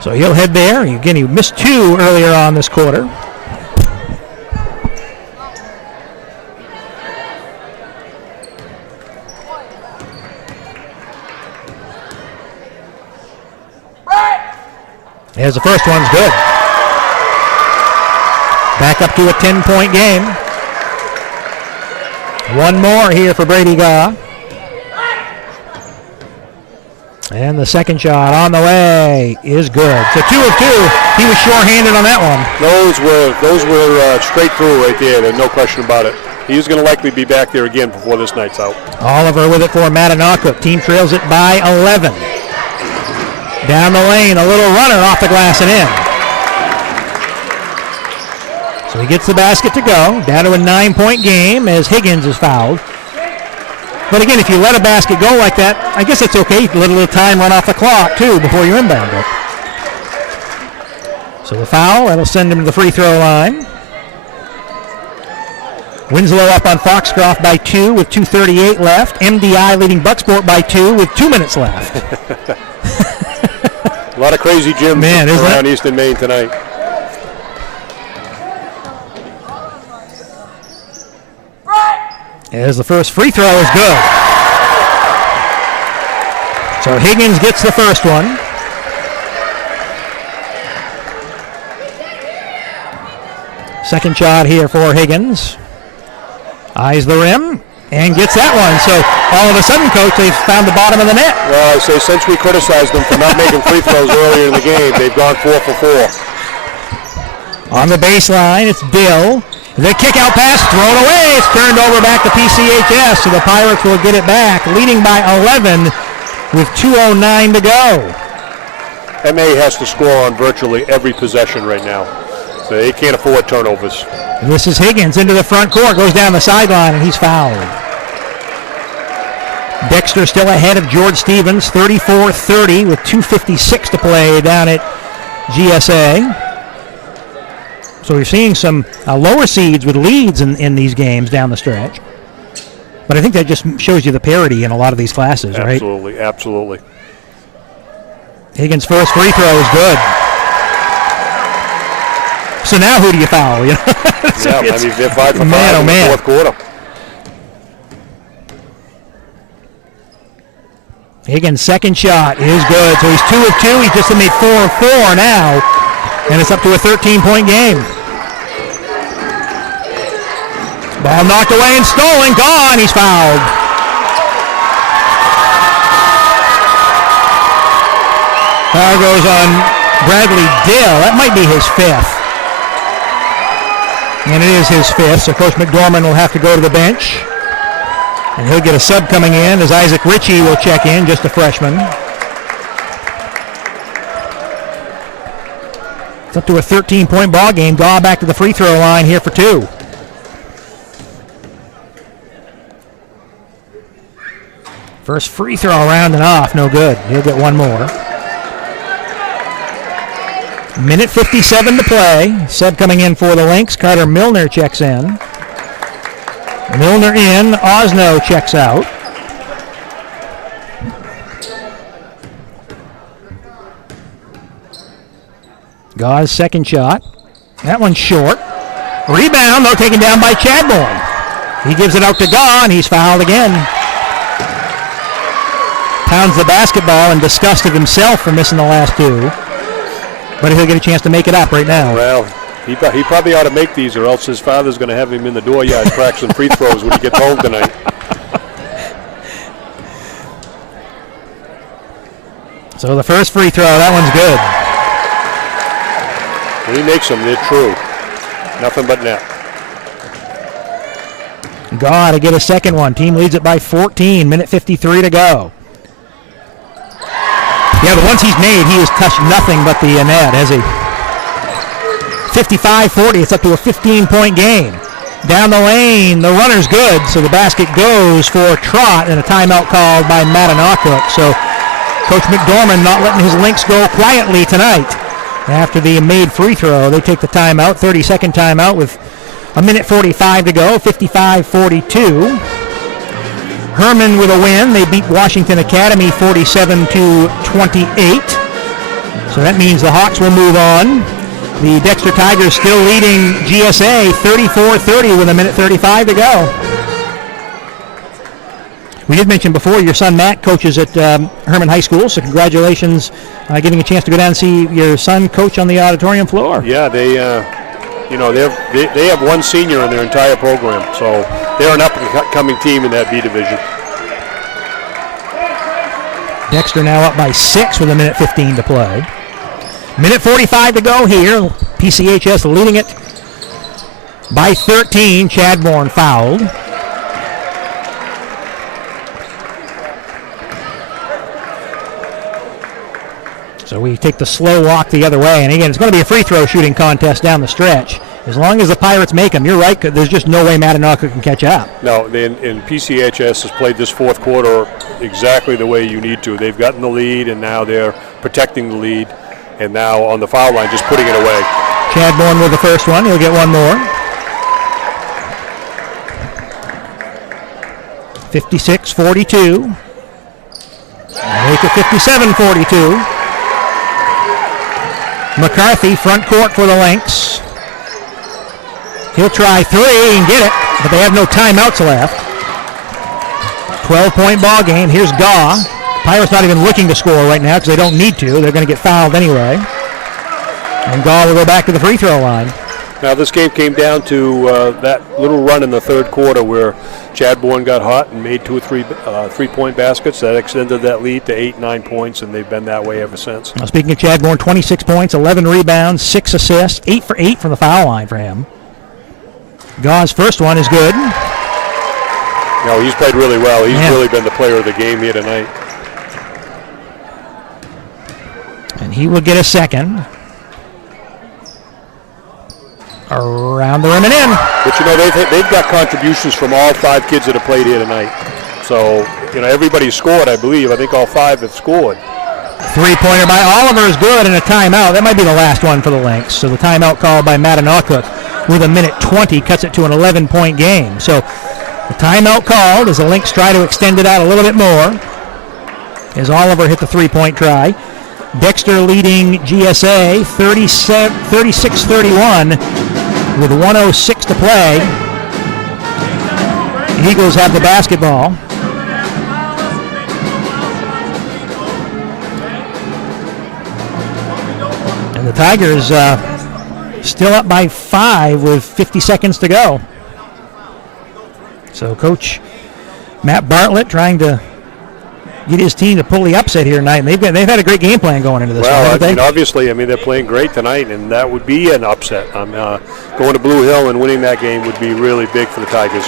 So he'll head there. Again, he missed 2 earlier on this quarter. As the first one's good. Back up to a 10-point game. One more here for Brady Gaw. And the second shot on the way is good. So 2 of 2. He was sure-handed on that one. Those were straight through right there. There's no question about it. He's going to likely be back there again before this night's out. Oliver with it for Mattanawcook. Team trails it by 11. Down the lane, a little runner off the glass and in. So he gets the basket to go. Down to a 9-point game as Higgins is fouled. But again, if you let a basket go like that, I guess it's okay. Let a little time run off the clock, too, before you inbound it. So the foul, that'll send him to the free throw line. Winslow up on Foxcroft by 2 with 2:38 left. MDI leading Bucksport by 2 with 2 minutes left. A lot of crazy gyms around Eastern Maine tonight. As the first free throw is good. So Higgins gets the first one. Second shot here for Higgins. Eyes the rim and gets that one. So all of a sudden, Coach, they've found the bottom of the net. Well, I say since we criticized them for not making free throws earlier in the game, they've gone 4 for 4. On the baseline, it's Dill. The kick-out pass thrown away. It's turned over back to PCHS, so the Pirates will get it back, leading by 11 with 2:09 to go. MA has to score on virtually every possession right now. So they can't afford turnovers. This is Higgins into the front court, goes down the sideline, and he's fouled. Dexter still ahead of George Stevens, 34-30 with 2:56 to play down at GSA. So we're seeing some lower seeds with leads in these games down the stretch. But I think that just shows you the parity in a lot of these classes, right? Absolutely, absolutely. Higgins' first free throw is good. So now who do you foul? You know? Yeah, I mean, they're 5 for 5 in the fourth quarter. Higgins' second shot is good. So he's 2 of 2. He's just made 4 of 4 now. And it's up to a 13-point game. Ball knocked away and stolen. Gone. He's fouled. Foul goes on Bradley Dill. That might be his 5th. And it is his 5th, so Coach McDormand will have to go to the bench. And he'll get a sub coming in as Isaac Ritchie will check in, just a freshman. It's up to a 13-point ball game. Gaw back to the free throw line here for 2. First free throw rounding off, no good. He'll get one more. Minute 57 to play. Sub coming in for the Lynx. Carter Milner checks in. Milner in. Osno checks out. Gau's second shot. That one's short. Rebound, though, taken down by Chadbourne. He gives it out to Gaw, and he's fouled again. Pounds the basketball and disgusted himself for missing the last two. But he'll get a chance to make it up right now. Well, he probably ought to make these, or else his father's going to have him in the dooryard practicing free throws when he gets home tonight. So the first free throw, that one's good. When he makes them, they're true. Nothing but net. Gaw to get a second one. Team leads it by 14. Minute 53 to go. Yeah, the ones he's made, he has touched nothing but the net, has he? 55-40. It's up to a 15-point game. Down the lane, the runner's good, so the basket goes for Trott and a timeout called by Mattanawcook. So Coach McDormand not letting his Lynx go quietly tonight. After the made free throw, they take the timeout, 30-second timeout with a minute 45 to go, 55-42. Herman with a win. They beat Washington Academy 47-28. So that means the Hawks will move on. The Dexter Tigers still leading GSA 34-30 with a minute 35 to go. We did mention before your son Matt coaches at Herman High School, so congratulations getting a chance to go down and see your son coach on the auditorium floor. Yeah, they have one senior in their entire program, so they're an up-and-coming team in that B division. Dexter now up by 6 with a minute 15 to play. Minute 45 to go here. PCHS leading it by 13. Chadbourne fouled. So we take the slow walk the other way. And again, it's going to be a free throw shooting contest down the stretch. As long as the Pirates make them, you're right, there's just no way Mattanawcook can catch up. No, and PCHS has played this fourth quarter exactly the way you need to. They've gotten the lead, and now they're protecting the lead, and now on the foul line, just putting it away. Chadbourne with the first one. He'll get one more. 56-42. Make it 57-42. McCarthy, front court for the Lynx. He'll try three and get it, but they have no timeouts left. 12-point ball game. Here's Gaw. Pirates not even looking to score right now because they don't need to. They're going to get fouled anyway. And Gaw will go back to the free throw line. Now this game came down to that little run in the third quarter where Chadbourne got hot and made 2 or 3 3-point baskets. That extended that lead to 8-9 points, and they've been that way ever since. Now, speaking of Chadbourne, 26 points, 11 rebounds, 6 assists, 8 for 8 from the foul line for him. Gaw's first one is good. No, he's played really well. He's really been the player of the game here tonight. And he will get a second. Around the rim and in. But, they've got contributions from all 5 kids that have played here tonight. So, everybody's scored, I believe. I think all 5 have scored. Three-pointer by Oliver is good, and a timeout. That might be the last one for the Lynx. So the timeout called by Mattanawcook with a minute 20 cuts it to an 11-point game. So the timeout called as the Lynx try to extend it out a little bit more as Oliver hit the three-point try. Dexter leading GSA 36-31 with 1:06 to play. The Eagles have the basketball. And the Tigers still up by 5 with 50 seconds to go. So Coach Matt Bartlett trying to get his team to pull the upset here tonight. And they've had a great game plan going into this one, haven't they? Obviously, they're playing great tonight, and that would be an upset. Going to Blue Hill and winning that game would be really big for the Tigers.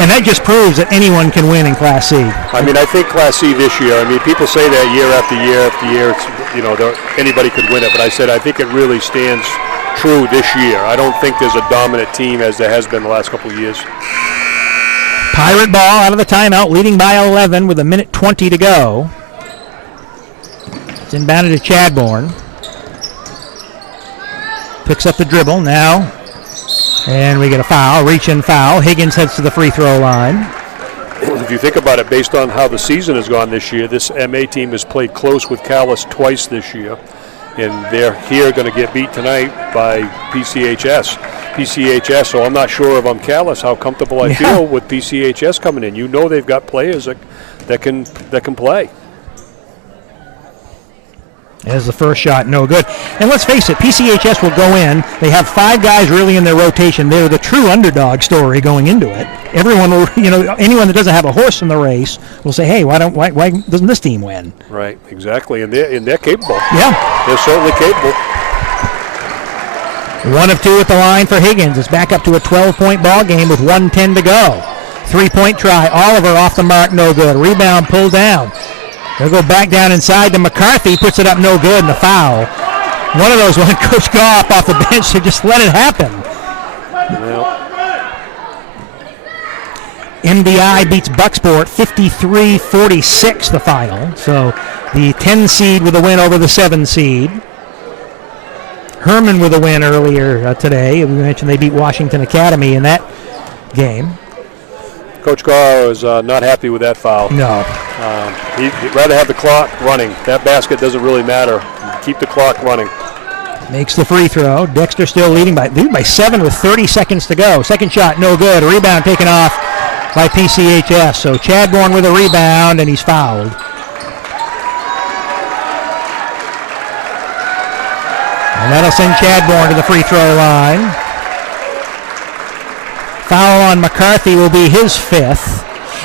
And that just proves that anyone can win in Class C. I think Class C this year, people say that year after year after year, anybody could win it, but I think it really stands true this year. I don't think there's a dominant team as there has been the last couple of years. Pirate ball out of the timeout, leading by 11 with a minute 20 to go. It's inbounded to Chadbourne. Picks up the dribble now. And we get a foul, reach-in foul. Higgins heads to the free throw line. If you think about it, based on how the season has gone this year, this MA team has played close with Calais twice this year. And they're here going to get beat tonight by PCHS. So I'm not sure if I'm Calais how comfortable I feel with PCHS coming in. You know they've got players that can play. As the first shot, no good. And let's face it, PCHS will go in. They have 5 guys really in their rotation. They're the true underdog story going into it. Everyone will, anyone that doesn't have a horse in the race will say, hey, why doesn't this team win? Right, exactly. And they're capable. Yeah. They're certainly capable. 1 of 2 at the line for Higgins. It's back up to a 12-point ball game with 1:10 to go. 3-point try. Oliver off the mark, no good. Rebound pulled down. They'll go back down inside to McCarthy, puts it up no good, and the foul. One of those when Coach Goff off the bench to just let it happen. Well. MDI beats Bucksport 53-46 the final. So the 10 seed with a win over the 7 seed. Herman with a win earlier today. We mentioned they beat Washington Academy in that game. Coach Garr is not happy with that foul. No. He'd rather have the clock running. That basket doesn't really matter. Keep the clock running. Makes the free throw. Dexter still leading by 7 with 30 seconds to go. Second shot, no good. Rebound taken off by PCHS. So Chadbourne with a rebound, and he's fouled. And that'll send Chadbourne to the free throw line. Foul on McCarthy will be his 5th.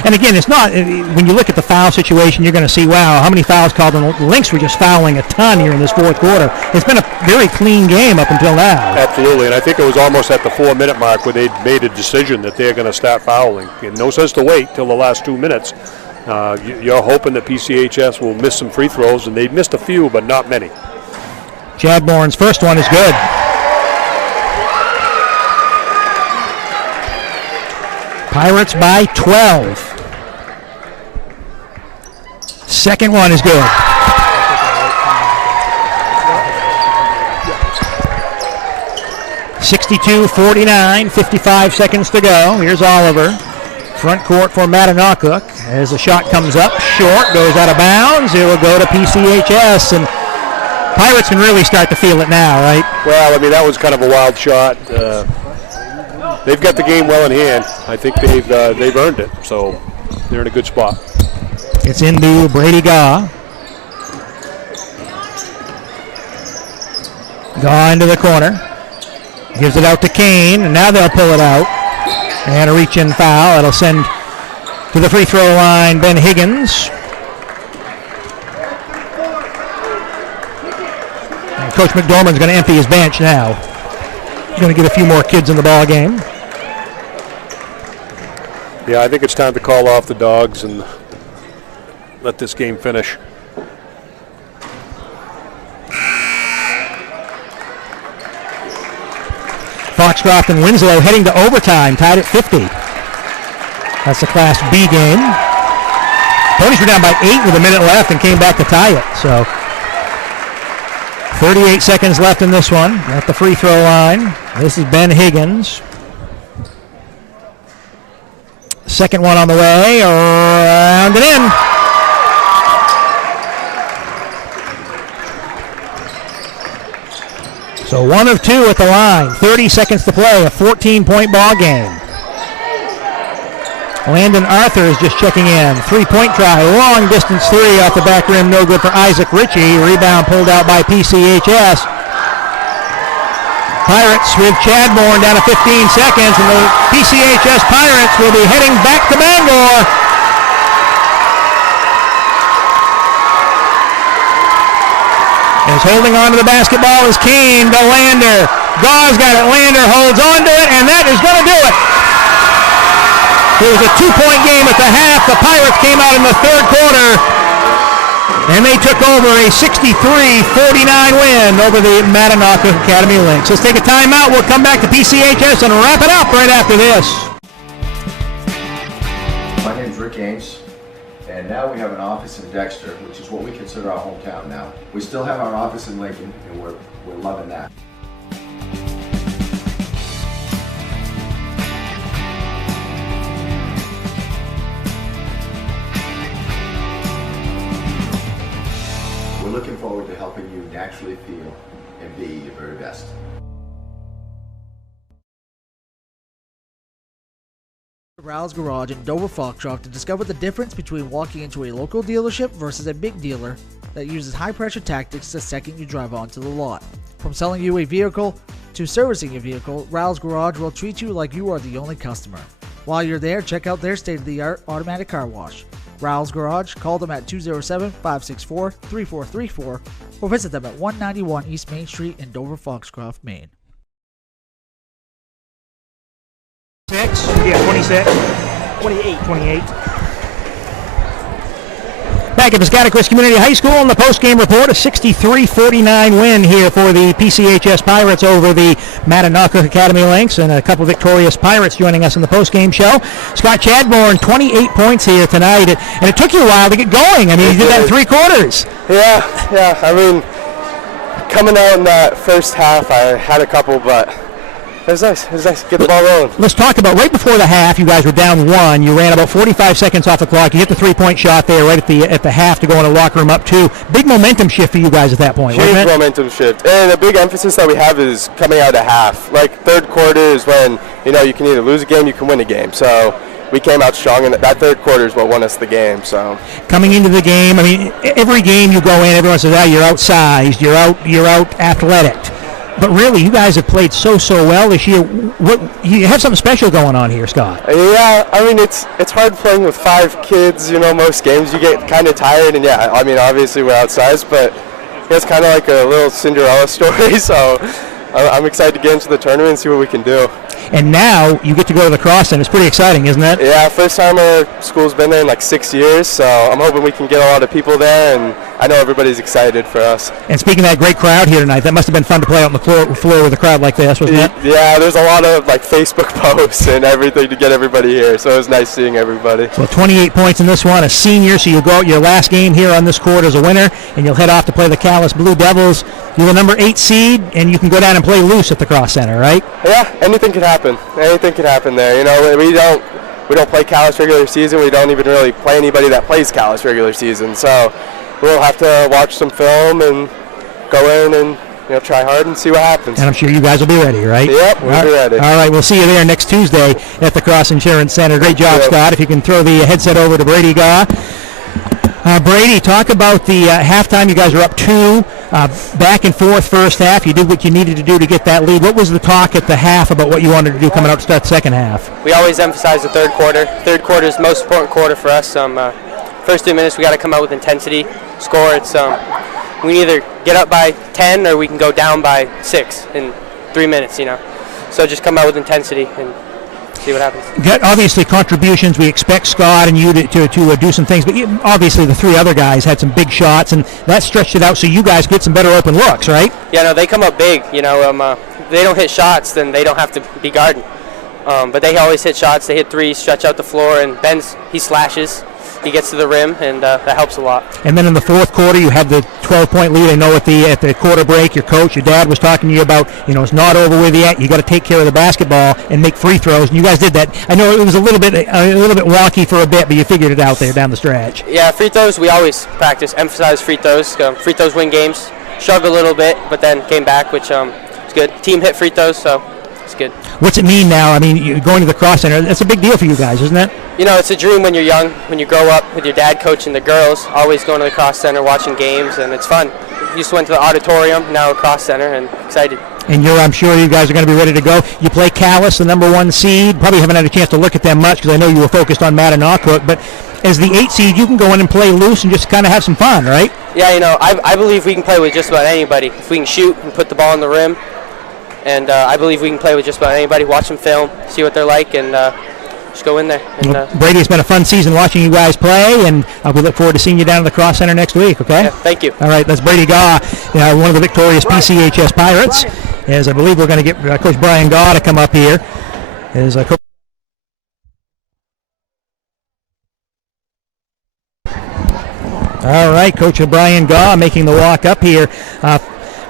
And again, it's not, when you look at the foul situation, you're going to see, wow, how many fouls called. And the Lynx were just fouling a ton here in this 4th quarter. It's been a very clean game up until now. Absolutely, and I think it was almost at the 4-minute mark where they made a decision that they're going to start fouling. And no sense to wait till the last 2 minutes. You're hoping that PCHS will miss some free throws, and they missed a few, but not many. Chadbourne's first one is good. Pirates by 12. Second one is good. (62-49), 55 seconds to go. Here's Oliver. Front court for Mattanawcook. As the shot comes up, short, goes out of bounds. It will go to PCHS, and Pirates can really start to feel it now, right? Well, I mean, that was kind of a wild shot. They've got the game well in hand. I think they've earned it, so they're in a good spot. It's into Brady Gaw. Gaw into the corner. Gives it out to Kane, and now they'll pull it out. And a reach-in foul. It'll send to the free throw line Ben Higgins. And Coach McDormand's going to empty his bench now. He's going to get a few more kids in the ball game. Yeah, I think it's time to call off the Dogs and let this game finish. Foxcroft and Winslow heading to overtime, tied at 50. That's the Class B game. Ponies were down by 8 with a minute left and came back to tie it. So 38 seconds left in this one at the free throw line. This is Ben Higgins. Second one on the way, around and in. So 1 of 2 at the line, 30 seconds to play, a 14-point ball game. Landon Arthur is just checking in. 3-point try, long distance 3 off the back rim, no good for Isaac Ritchie. Rebound pulled out by PCHS. Pirates with Chadbourne down to 15 seconds, and the PCHS Pirates will be heading back to Bangor. As holding on to the basketball is Kane to Lander. Gau's got it. Lander holds on to it, and that is going to do it. It was a 2-point game at the half. The Pirates came out in the 3rd quarter, and they took over a 63-49 win over the Mattanawcook Academy Lynx. Let's take a timeout. We'll come back to PCHS and wrap it up right after this. My name's Rick Ames, And now we have an office in Dexter, which is what we consider our hometown now. We still have our office in Lincoln, and we're loving that. We're looking forward to helping you naturally feel and be your very best. Rouse Garage in Dover Foxcroft to discover the difference between walking into a local dealership versus a big dealer that uses high-pressure tactics the second you drive onto the lot. From selling you a vehicle to servicing a vehicle, Rouse Garage will treat you like you are the only customer. While you're there, check out their state-of-the-art automatic car wash. Rouse Garage, call them at 207-564-3434 or visit them at 191 East Main Street in Dover Foxcroft, Maine. 26. 28. Back at the Piscataquis Community High School on the post-game report, a 63-49 win here for the PCHS Pirates over the Mattanawcook Academy Lynx, and a couple of victorious Pirates joining us in the post-game show. Scott Chadbourne, 28 points here tonight, and it took you a while to get going. I mean, you did that in 3 quarters. Yeah. I mean, coming out in that first half, I had a couple, but it was nice. Get the ball rolling. Let's talk about right before the half. You guys were down 1. You ran about 45 seconds off the clock. You hit the 3-point shot there right at the half to go in the locker room up 2. Big momentum shift for you guys at that point. Huge momentum shift, and a big emphasis that we have is coming out of half. Like third quarter is when you can either lose a game, you can win a game. So we came out strong, and that third quarter is what won us the game. So coming into the game, I mean, every game you go in, everyone says, "You're outsized, you're out athletic." But really, you guys have played so well this year. You have something special going on here, Scott. Yeah, I mean, it's hard playing with 5 kids. Most games you get kind of tired, and yeah, I mean, obviously we're outsized, but it's kind of like a little Cinderella story. So I'm excited to get into the tournament and see what we can do. And now you get to go to the Cross Center. It's pretty exciting, isn't it? Yeah, first time our school's been there in like 6 years, so I'm hoping we can get a lot of people there, and I know everybody's excited for us. And speaking of that great crowd here tonight, that must have been fun to play out on the floor with a crowd like this, wasn't it? Yeah, there's a lot of like Facebook posts and everything to get everybody here, so it was nice seeing everybody. Well, 28 points in this one, a senior, so you'll go out your last game here on this court as a winner, and you'll head off to play the Calais Blue Devils. You're the number 8 seed, and you can go down and play loose at the Cross Center, right? Yeah, anything could happen. Anything could happen there. We don't play Calais regular season. We don't even really play anybody that plays Calais regular season. So we'll have to watch some film and go in and try hard and see what happens. And I'm sure you guys will be ready, right? Yep, we'll be ready. All right, we'll see you there next Tuesday at the Cross Insurance Center. Great job, Scott. If you can throw the headset over to Brady Gaw. Brady, talk about the halftime. You guys were up 2, back and forth first half. You did what you needed to do to get that lead. What was the talk at the half about what you wanted to do coming out to start the second half? We always emphasize the third quarter. Third quarter is the most important quarter for us. First 2 minutes, we got to come out with intensity, score. It's we can either get up by 10 or we can go down by 6 in 3 minutes. So just come out with intensity and see what happens. Got obviously contributions. We expect Scott and you to do some things, but obviously the 3 other guys had some big shots, and that stretched it out so you guys get some better open looks, right? Yeah, no, they come up big. They don't hit shots, then they don't have to be guarding. But they always hit shots. They hit threes, stretch out the floor, and he slashes. He gets to the rim, and that helps a lot. And then in the fourth quarter, you had the 12-point lead. I know at the quarter break, your coach, your dad was talking to you about, it's not over with yet. You got to take care of the basketball and make free throws. And you guys did that. I know it was a little bit wonky for a bit, but you figured it out there down the stretch. Yeah, free throws. We always practice, emphasize free throws. Free throws win games. Struggled a little bit, but then came back, which is good. Team hit free throws, so it's good. What's it mean now? I mean, you're going to the Cross Center. That's a big deal for you guys, isn't it? It's a dream when you're young, when you grow up with your dad coaching the girls, always going to the Cross Center, watching games, and it's fun. Used to went to the auditorium, now Cross Center, and excited. And I'm sure you guys are going to be ready to go. You play Calais, the number 1 seed. Probably haven't had a chance to look at them much because I know you were focused on Mattanawcook, but as the 8 seed, you can go in and play loose and just kind of have some fun, right? Yeah, I believe we can play with just about anybody. If we can shoot and put the ball in the rim, and I believe we can play with just about anybody, watch them film, see what they're like, and just go in there. And, Brady, it's been a fun season watching you guys play, and we look forward to seeing you down at the Cross Center next week, okay? Yeah, thank you. All right, that's Brady Gaw, one of the victorious PCHS Pirates, as I believe we're going to get Coach Brian Gaw to come up here. tonight. Coach Brian Gaw making the walk up here.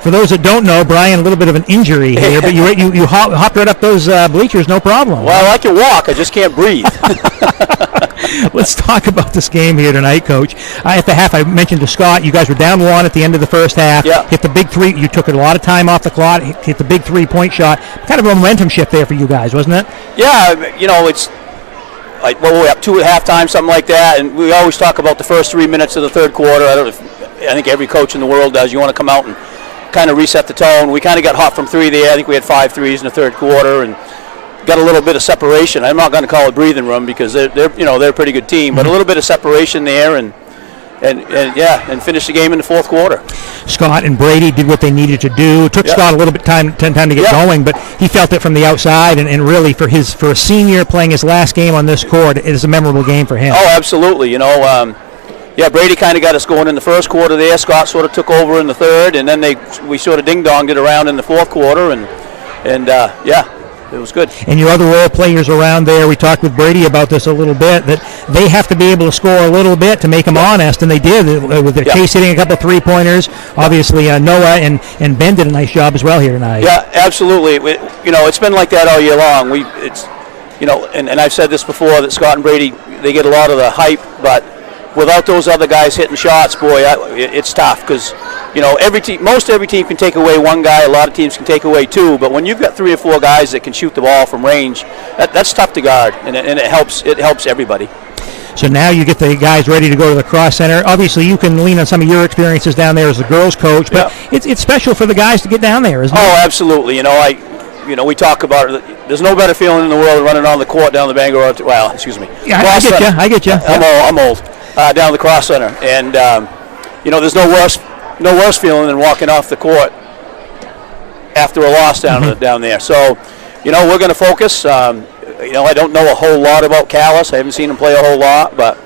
For those that don't know, Brian, a little bit of an injury here, but you hopped right up those bleachers, no problem. Well, I can walk, I just can't breathe. Let's talk about this game here tonight, Coach. At the half, I mentioned to Scott, you guys were down 1 at the end of the first half. Yeah. Hit the big 3. You took a lot of time off the clock. Hit the big 3-point shot. Kind of a momentum shift there for you guys, wasn't it? Yeah, it's like, well, we're up 2 at halftime, something like that, and we always talk about the first 3 minutes of the third quarter. I think every coach in the world does. You want to come out and kind of reset the tone. We kind of got hot from 3 there. I think we had 5 threes in the third quarter and got a little bit of separation. I'm not going to call it breathing room because they're a pretty good team, but a little bit of separation there and finish the game in the fourth quarter. Scott and Brady did what they needed to do. It took Scott a little bit time to get going, but he felt it from the outside, and really for a senior playing his last game on this court, it is a memorable game for him. Oh, absolutely. Brady kind of got us going in the first quarter there. Scott sort of took over in the third, and then we sort of ding-donged it around in the fourth quarter, and it was good. And your other role players around there, we talked with Brady about this a little bit, that they have to be able to score a little bit to make them honest, and they did with their Case hitting a couple of three-pointers. Obviously, Noah and Ben did a nice job as well here tonight. Yeah, absolutely. It's been like that all year long. And I've said this before, that Scott and Brady, they get a lot of the hype, but without those other guys hitting shots, boy, it's tough because every team can take away one guy. A lot of teams can take away 2, but when you've got 3 or 4 guys that can shoot the ball from range, that's tough to guard, and it helps everybody. So now you get the guys ready to go to the cross center. Obviously, you can lean on some of your experiences down there as the girls coach, but it's special for the guys to get down there, isn't it? Oh, absolutely. We talk about it. There's no better feeling in the world than running on the court down the Bangor. Excuse me. Yeah, I get you. I'm old. Down the cross center, and there's no worse feeling than walking off the court after a loss down there. So, we're going to focus. I don't know a whole lot about Calais. I haven't seen them play a whole lot, but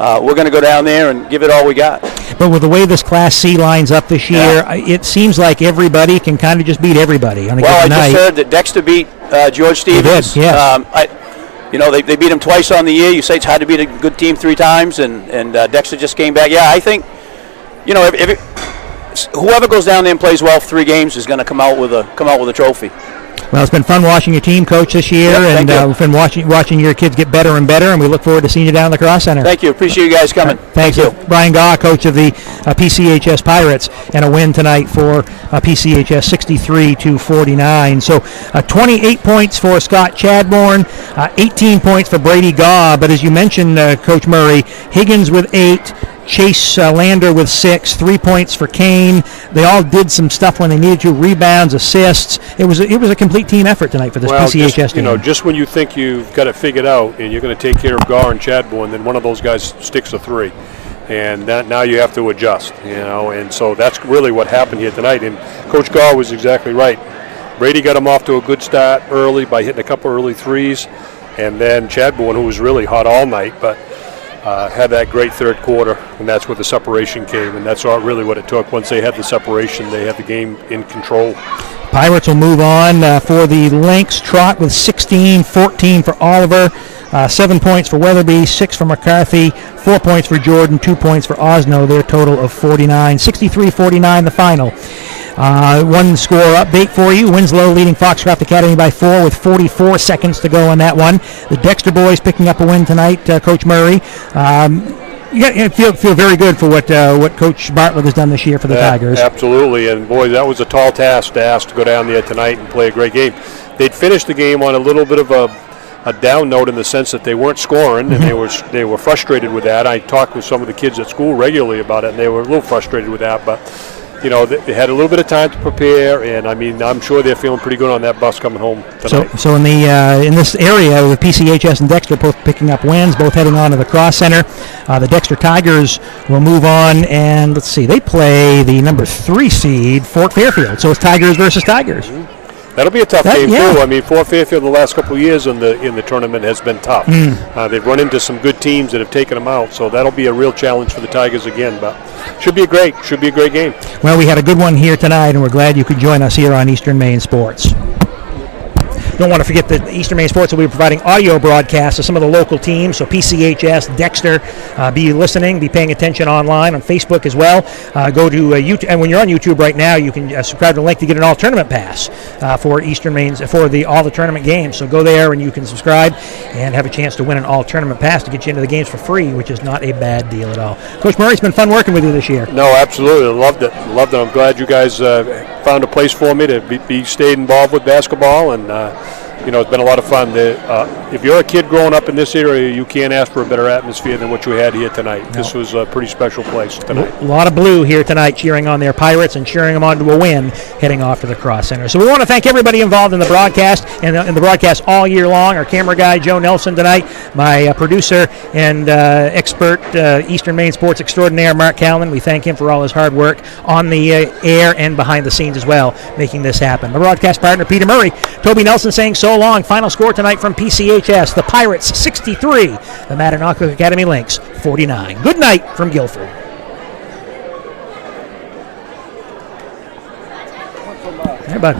we're going to go down there and give it all we got. But with the way this Class C lines up this year, it seems like everybody can kind of just beat everybody on a given night. Well, I just heard that Dexter beat George Stevens. They did, yes. They beat him twice on the year. You say it's hard to beat a good team 3 times, and Dexter just came back. Yeah, I think, whoever goes down there and plays well for 3 games is going to come out with a trophy. Well, it's been fun watching your team, Coach, this year, and we've been watching your kids get better and better, and we look forward to seeing you down the Cross Center. Thank you. Appreciate you guys coming. Thank you. Brian Gaw, coach of the PCHS Pirates, and a win tonight for PCHS 63-49. So 28 points for Scott Chadbourne, 18 points for Brady Gaw, but as you mentioned, Coach Murray, Higgins with 8, Chase Lander with 6, 3 points for Kane. They all did some stuff when they needed to, rebounds, assists. It was a complete team effort tonight for this PCHS team. Just when you think you've got it figured out and you're going to take care of Gaw and Chadbourne, then one of those guys sticks a 3. And now you have to adjust, and so that's really what happened here tonight. And Coach Gaw was exactly right. Brady got him off to a good start early by hitting a couple early 3s, and then Chadbourne, who was really hot all night, but had that great third quarter, and that's where the separation came, and that's really what it took. Once they had the separation, they had the game in control. Pirates will move on for the Lynx. Trot with 16, 14 for Oliver, 7 points for Weatherby, 6 for McCarthy, 4 points for Jordan, 2 points for Osno, their total of 49. 63-49 the final. One score update for you. Winslow leading Foxcroft Academy by 4 with 44 seconds to go in that one. The Dexter boys picking up a win tonight, Coach Murray. You feel very good for what Coach Bartlett has done this year for the Tigers. Absolutely, and boy, that was a tall task to ask to go down there tonight and play a great game. They'd finished the game on a little bit of a down note in the sense that they weren't scoring, and they were frustrated with that. I talked with some of the kids at school regularly about it, and they were a little frustrated with that, but they had a little bit of time to prepare, and I'm sure they're feeling pretty good on that bus coming home tonight. So in this area with PCHS and Dexter both picking up wins, both heading on to the Cross Center. The Dexter Tigers will move on, and let's see, they play the number 3 seed, Fort Fairfield. So it's Tigers versus Tigers. That'll be a tough game too. Fort Fairfield the last couple of years in the tournament has been tough. They've run into some good teams that have taken them out, so that'll be a real challenge for the Tigers again. But should be a great game. Well, we had a good one here tonight, and we're glad you could join us here on Eastern Maine Sports. Don't want to forget that Eastern Maine Sports will be providing audio broadcasts of some of the local teams, so PCHS, Dexter. Be listening, be paying attention online, on Facebook as well. Go to YouTube, and when you're on YouTube right now, you can subscribe to the link to get an all-tournament pass for Eastern Maine's, for all the tournament games. So go there and you can subscribe and have a chance to win an all-tournament pass to get you into the games for free, which is not a bad deal at all. Coach Murray, it's been fun working with you this year. No, absolutely. Loved it. I'm glad you guys found a place for me to be stayed involved with basketball, and it's been a lot of fun. If you're a kid growing up in this area, you can't ask for a better atmosphere than what you had here tonight. No. This was a pretty special place tonight. A lot of blue here tonight cheering on their Pirates and cheering them on to a win heading off to the Cross Center. So we want to thank everybody involved in the broadcast and in the broadcast all year long. Our camera guy, Joe Nelson, tonight. My producer and expert, Eastern Maine Sports extraordinaire, Mark Callan. We thank him for all his hard work on the air and behind the scenes as well, making this happen. My broadcast partner, Peter Murray. Toby Nelson saying so long. Final score tonight from PCHS. The Pirates 63. The Mattanawcook Academy Lynx 49. Good night from Guilford. Hey, bud.